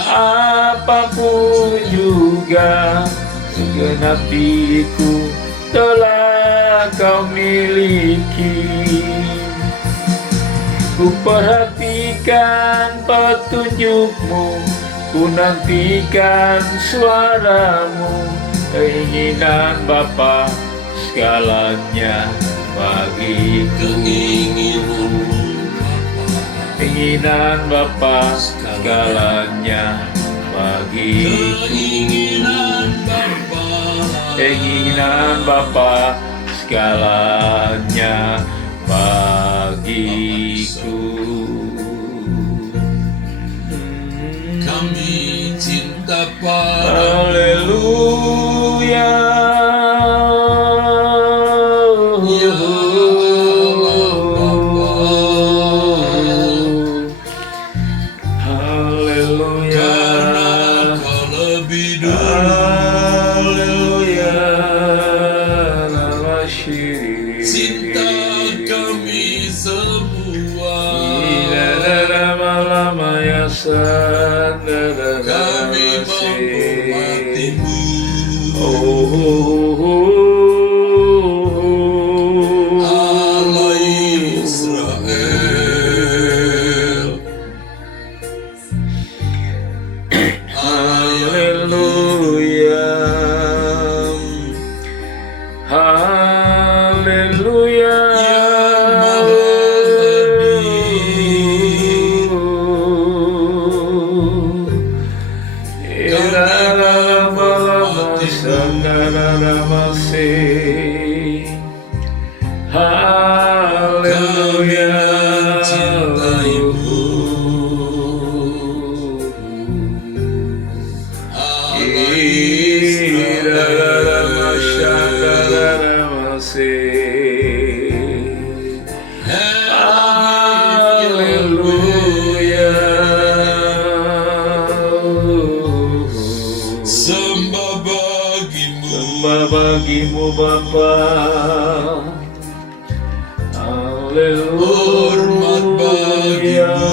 apapun juga, segenap diriku telah Kau miliki. Ku perhatikan petunjuk-Mu, ku nantikan suara-Mu, keinginan Bapa segalanya bagiku. Keinginan Bapa segalanya bagiku. Keinginan Bapa segalanya bagiku. Kami cinta padamu. Haleluya. Cinta kami semua, kami menghormatimu. Allah Israel, haleluya, haleluya. Haleluya, cintaimu. Allah Israel, Bapa. Hormat bagimu.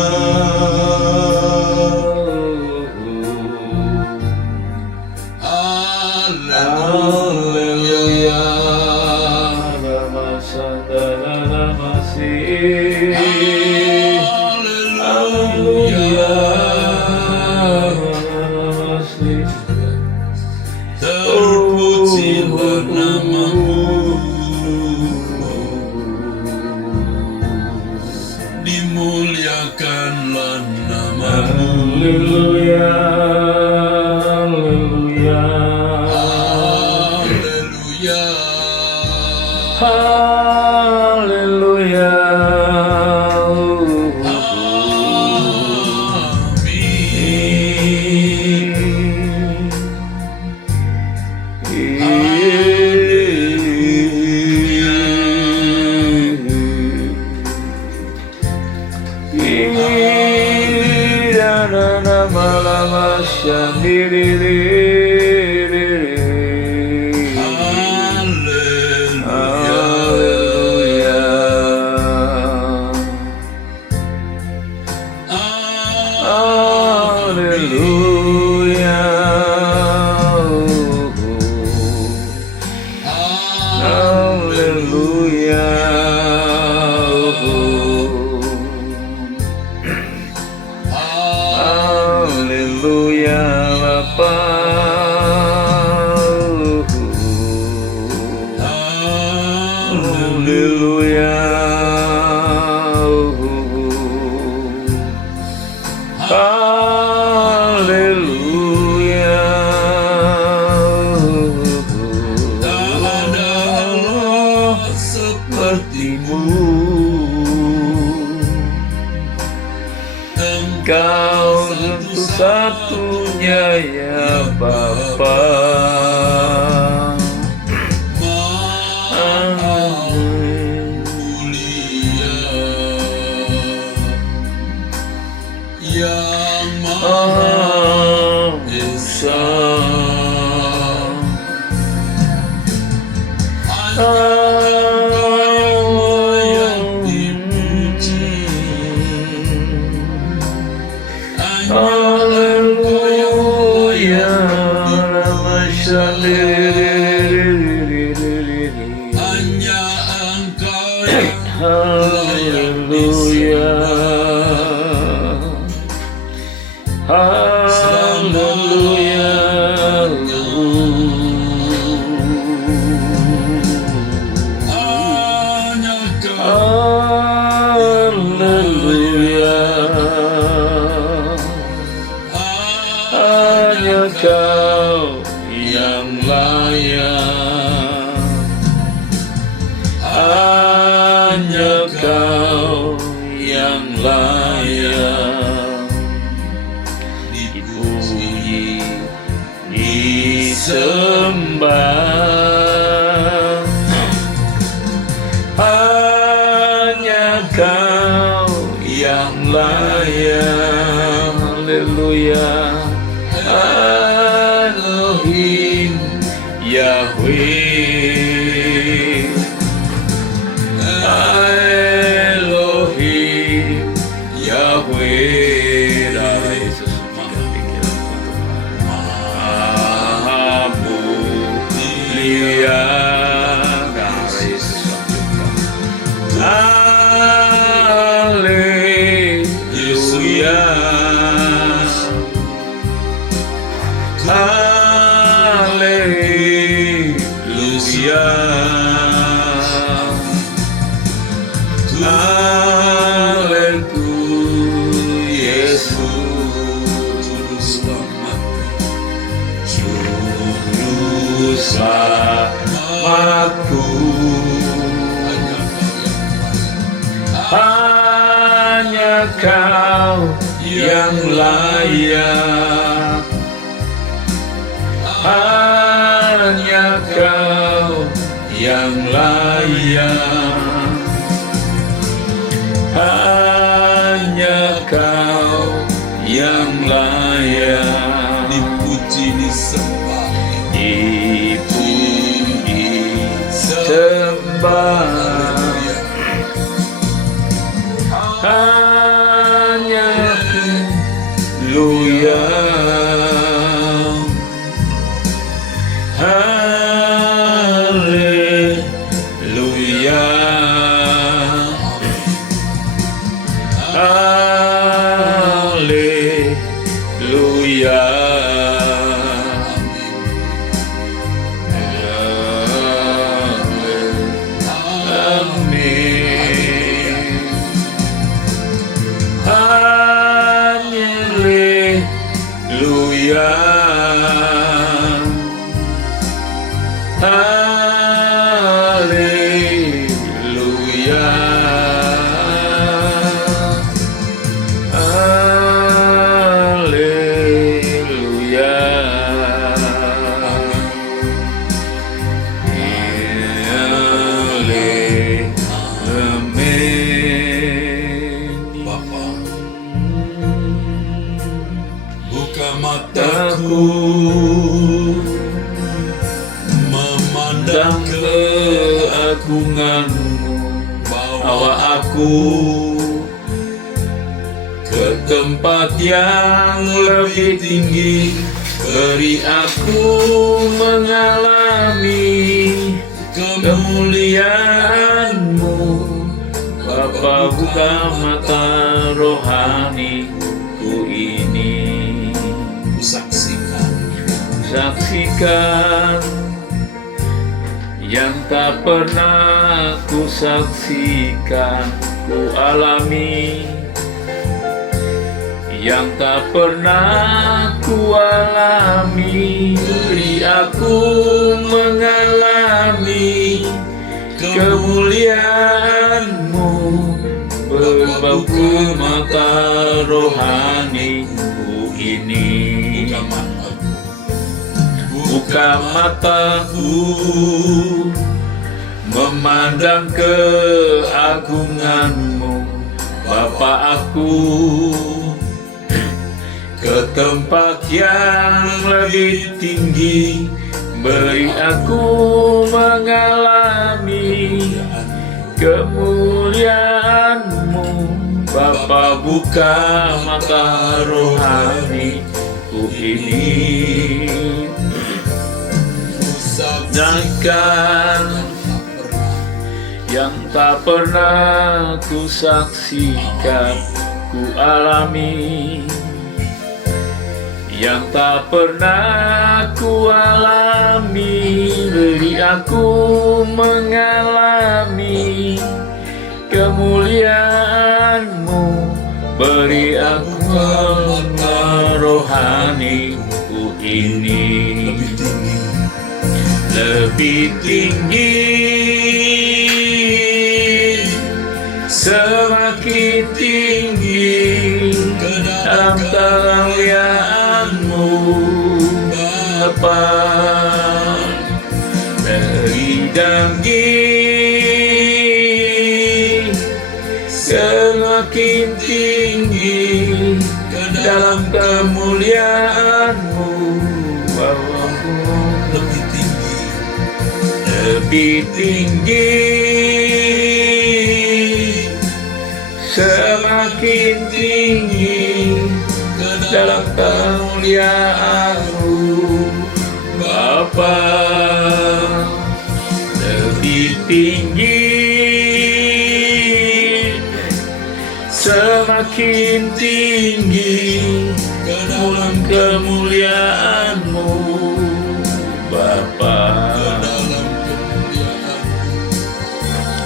Haleluya. Terpujilah namamu, dimuliakanlah namamu. Haleluya, haleluya, Haleluya. haleluya. Engkau satu-satunya ya Bapa. Yang Maha Esa, Haleluya, hanya Engkau yang haleluya, haleluya. hanya Kau. Haleluya, hanya Kau yang layak, hanya Kau yang layak dipuji, disembah. Hanya Kau yang layak. Haleluya. Elohim Yahweh, Elohim Yahweh. Darah Yesus Maha mulia. Darah Yesus Haleluya, haleluya, haleluya. Yesus juru selamatku. Hanya Kau yang layak, hanya Kau yang layak, hanya Kau yang layak dipuji, disembah, dipuji, hamba. Hanya haleluya, haleluya, haleluya. Amin. Haleluya, haleluya, haleluya. Amin. Bapa, buka Aku mataku memandang keagungan-Mu, bawa aku ke tempat yang lebih tinggi, beri aku mengalami kemuliaan-Mu. Bapa, buka mata rohaniku ini, saksikan yang tak pernah ku saksikan, ku alami yang tak pernah ku alami. Beri aku mengalami kemuliaan-Mu, berbuka mata rohaniku ini. Buka mataku memandang keagungan-Mu, Bapa. Aku ke tempat yang lebih tinggi, beri aku mengalami kemuliaan-Mu. Bapa, buka mata rohaniku ini, saksikan yang tak pernah ku saksikan, ku alami yang tak pernah ku alami. Beri aku mengalami kemuliaan-Mu, beri aku rohaniku ini lebih tinggi, semakin tinggi dalam kemuliaan-Mu, Bapa. Dari daging semakin tinggi dalam kemuliaan-Mu, Bapa. Lebih tinggi, semakin tinggi dalam kemuliaan-Mu, Bapa. Lebih tinggi, semakin tinggi dalam kemuliaan-Mu, Bapa.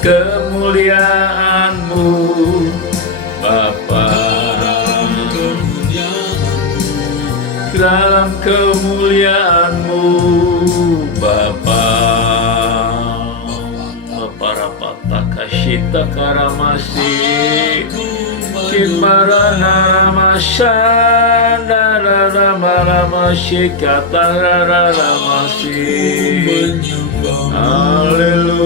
Kemuliaan-Mu, Bapa. Dalam kemuliaan-Mu, Bapa. Bapa rapata kasita karamasi kimarana masyanda ramasi katara ramasi. Haleluya.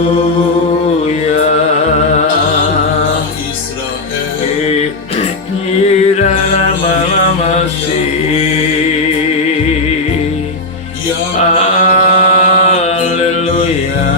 Haleluya.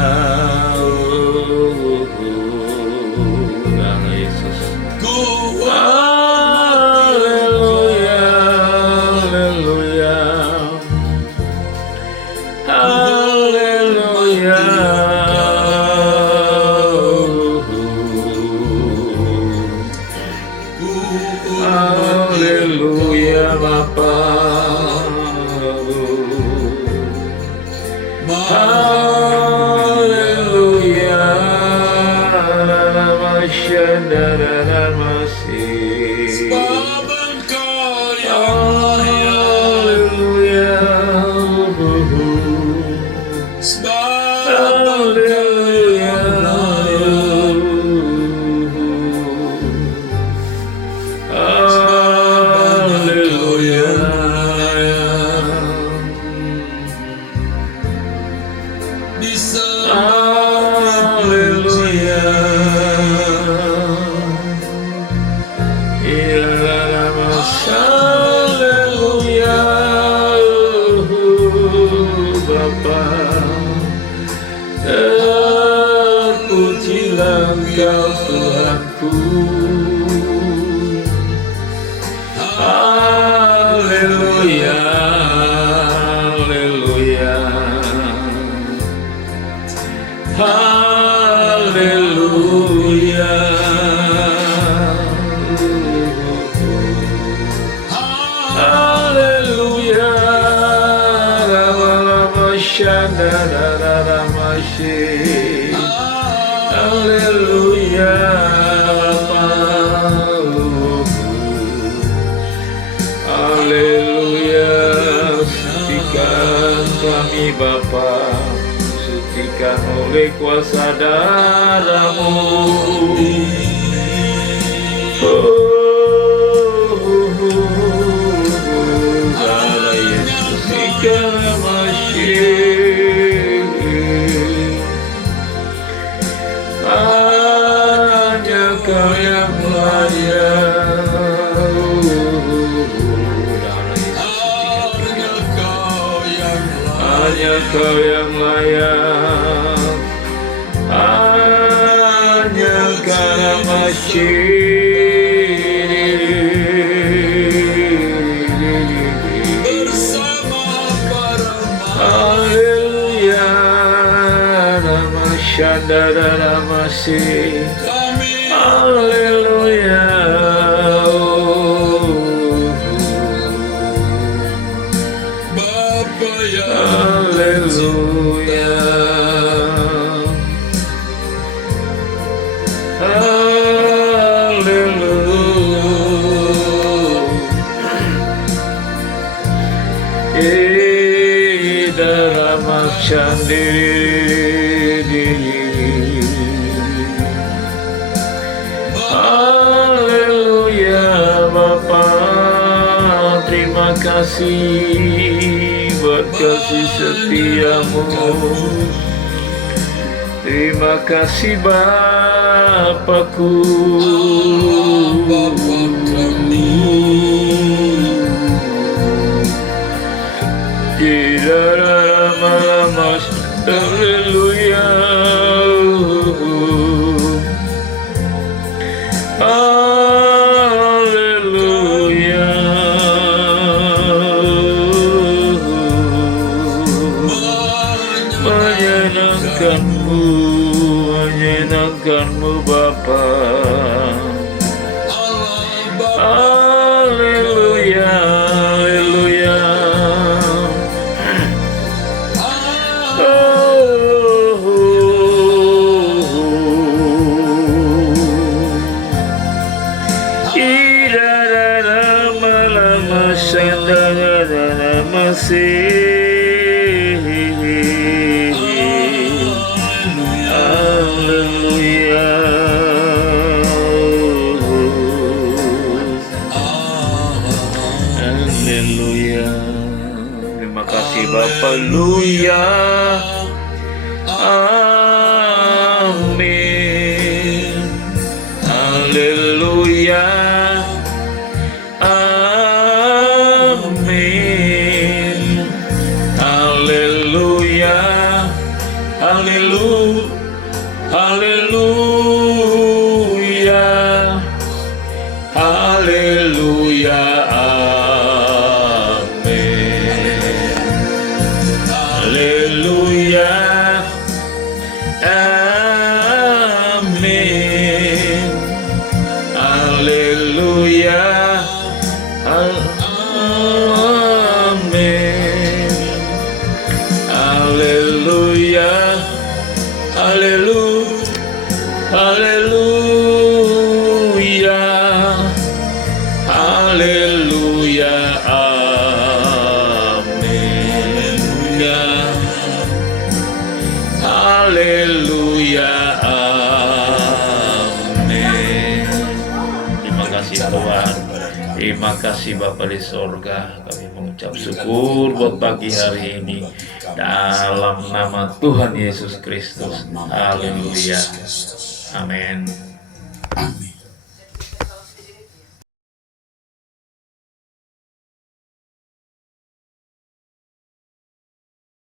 Pujilah Engkau Tuhanku. Haleluya, haleluya, haleluya. Haleluya, lama shanda masih. Haleluya, haleluya. Sucikan kami Bapa, sucikan oleh kuasa darah-Mu. Darah Yesus segala masih. Hanya Kau yang layak. Hanya Kau yang layak. Hanya Karena Haleluya, nama syadara masih. Haleluya, haleluya, haleluya. Dalam sendiri. Haleluya Bapa, terima kasih buat kasih setia-Mu. Terima kasih Bapakku. Haleluya, haleluya, menyenangkanmu, menyenangkanmu Bapa. Haleluya, haleluya. Haleluya, haleluya. Terima kasih Bapa. Haleluya, amin. Haleluya, amin. Haleluya, haleluya, haleluya, haleluya, amin. Haleluya, amin. Haleluya, amin. Haleluya, haleluya, haleluya, amin. Haleluya, amin. Terima kasih Tuhan. Terima kasih Bapa di sorga. Kami mengucap syukur buat pagi hari ini. Dalam nama Tuhan Yesus Kristus. Haleluya. Amin.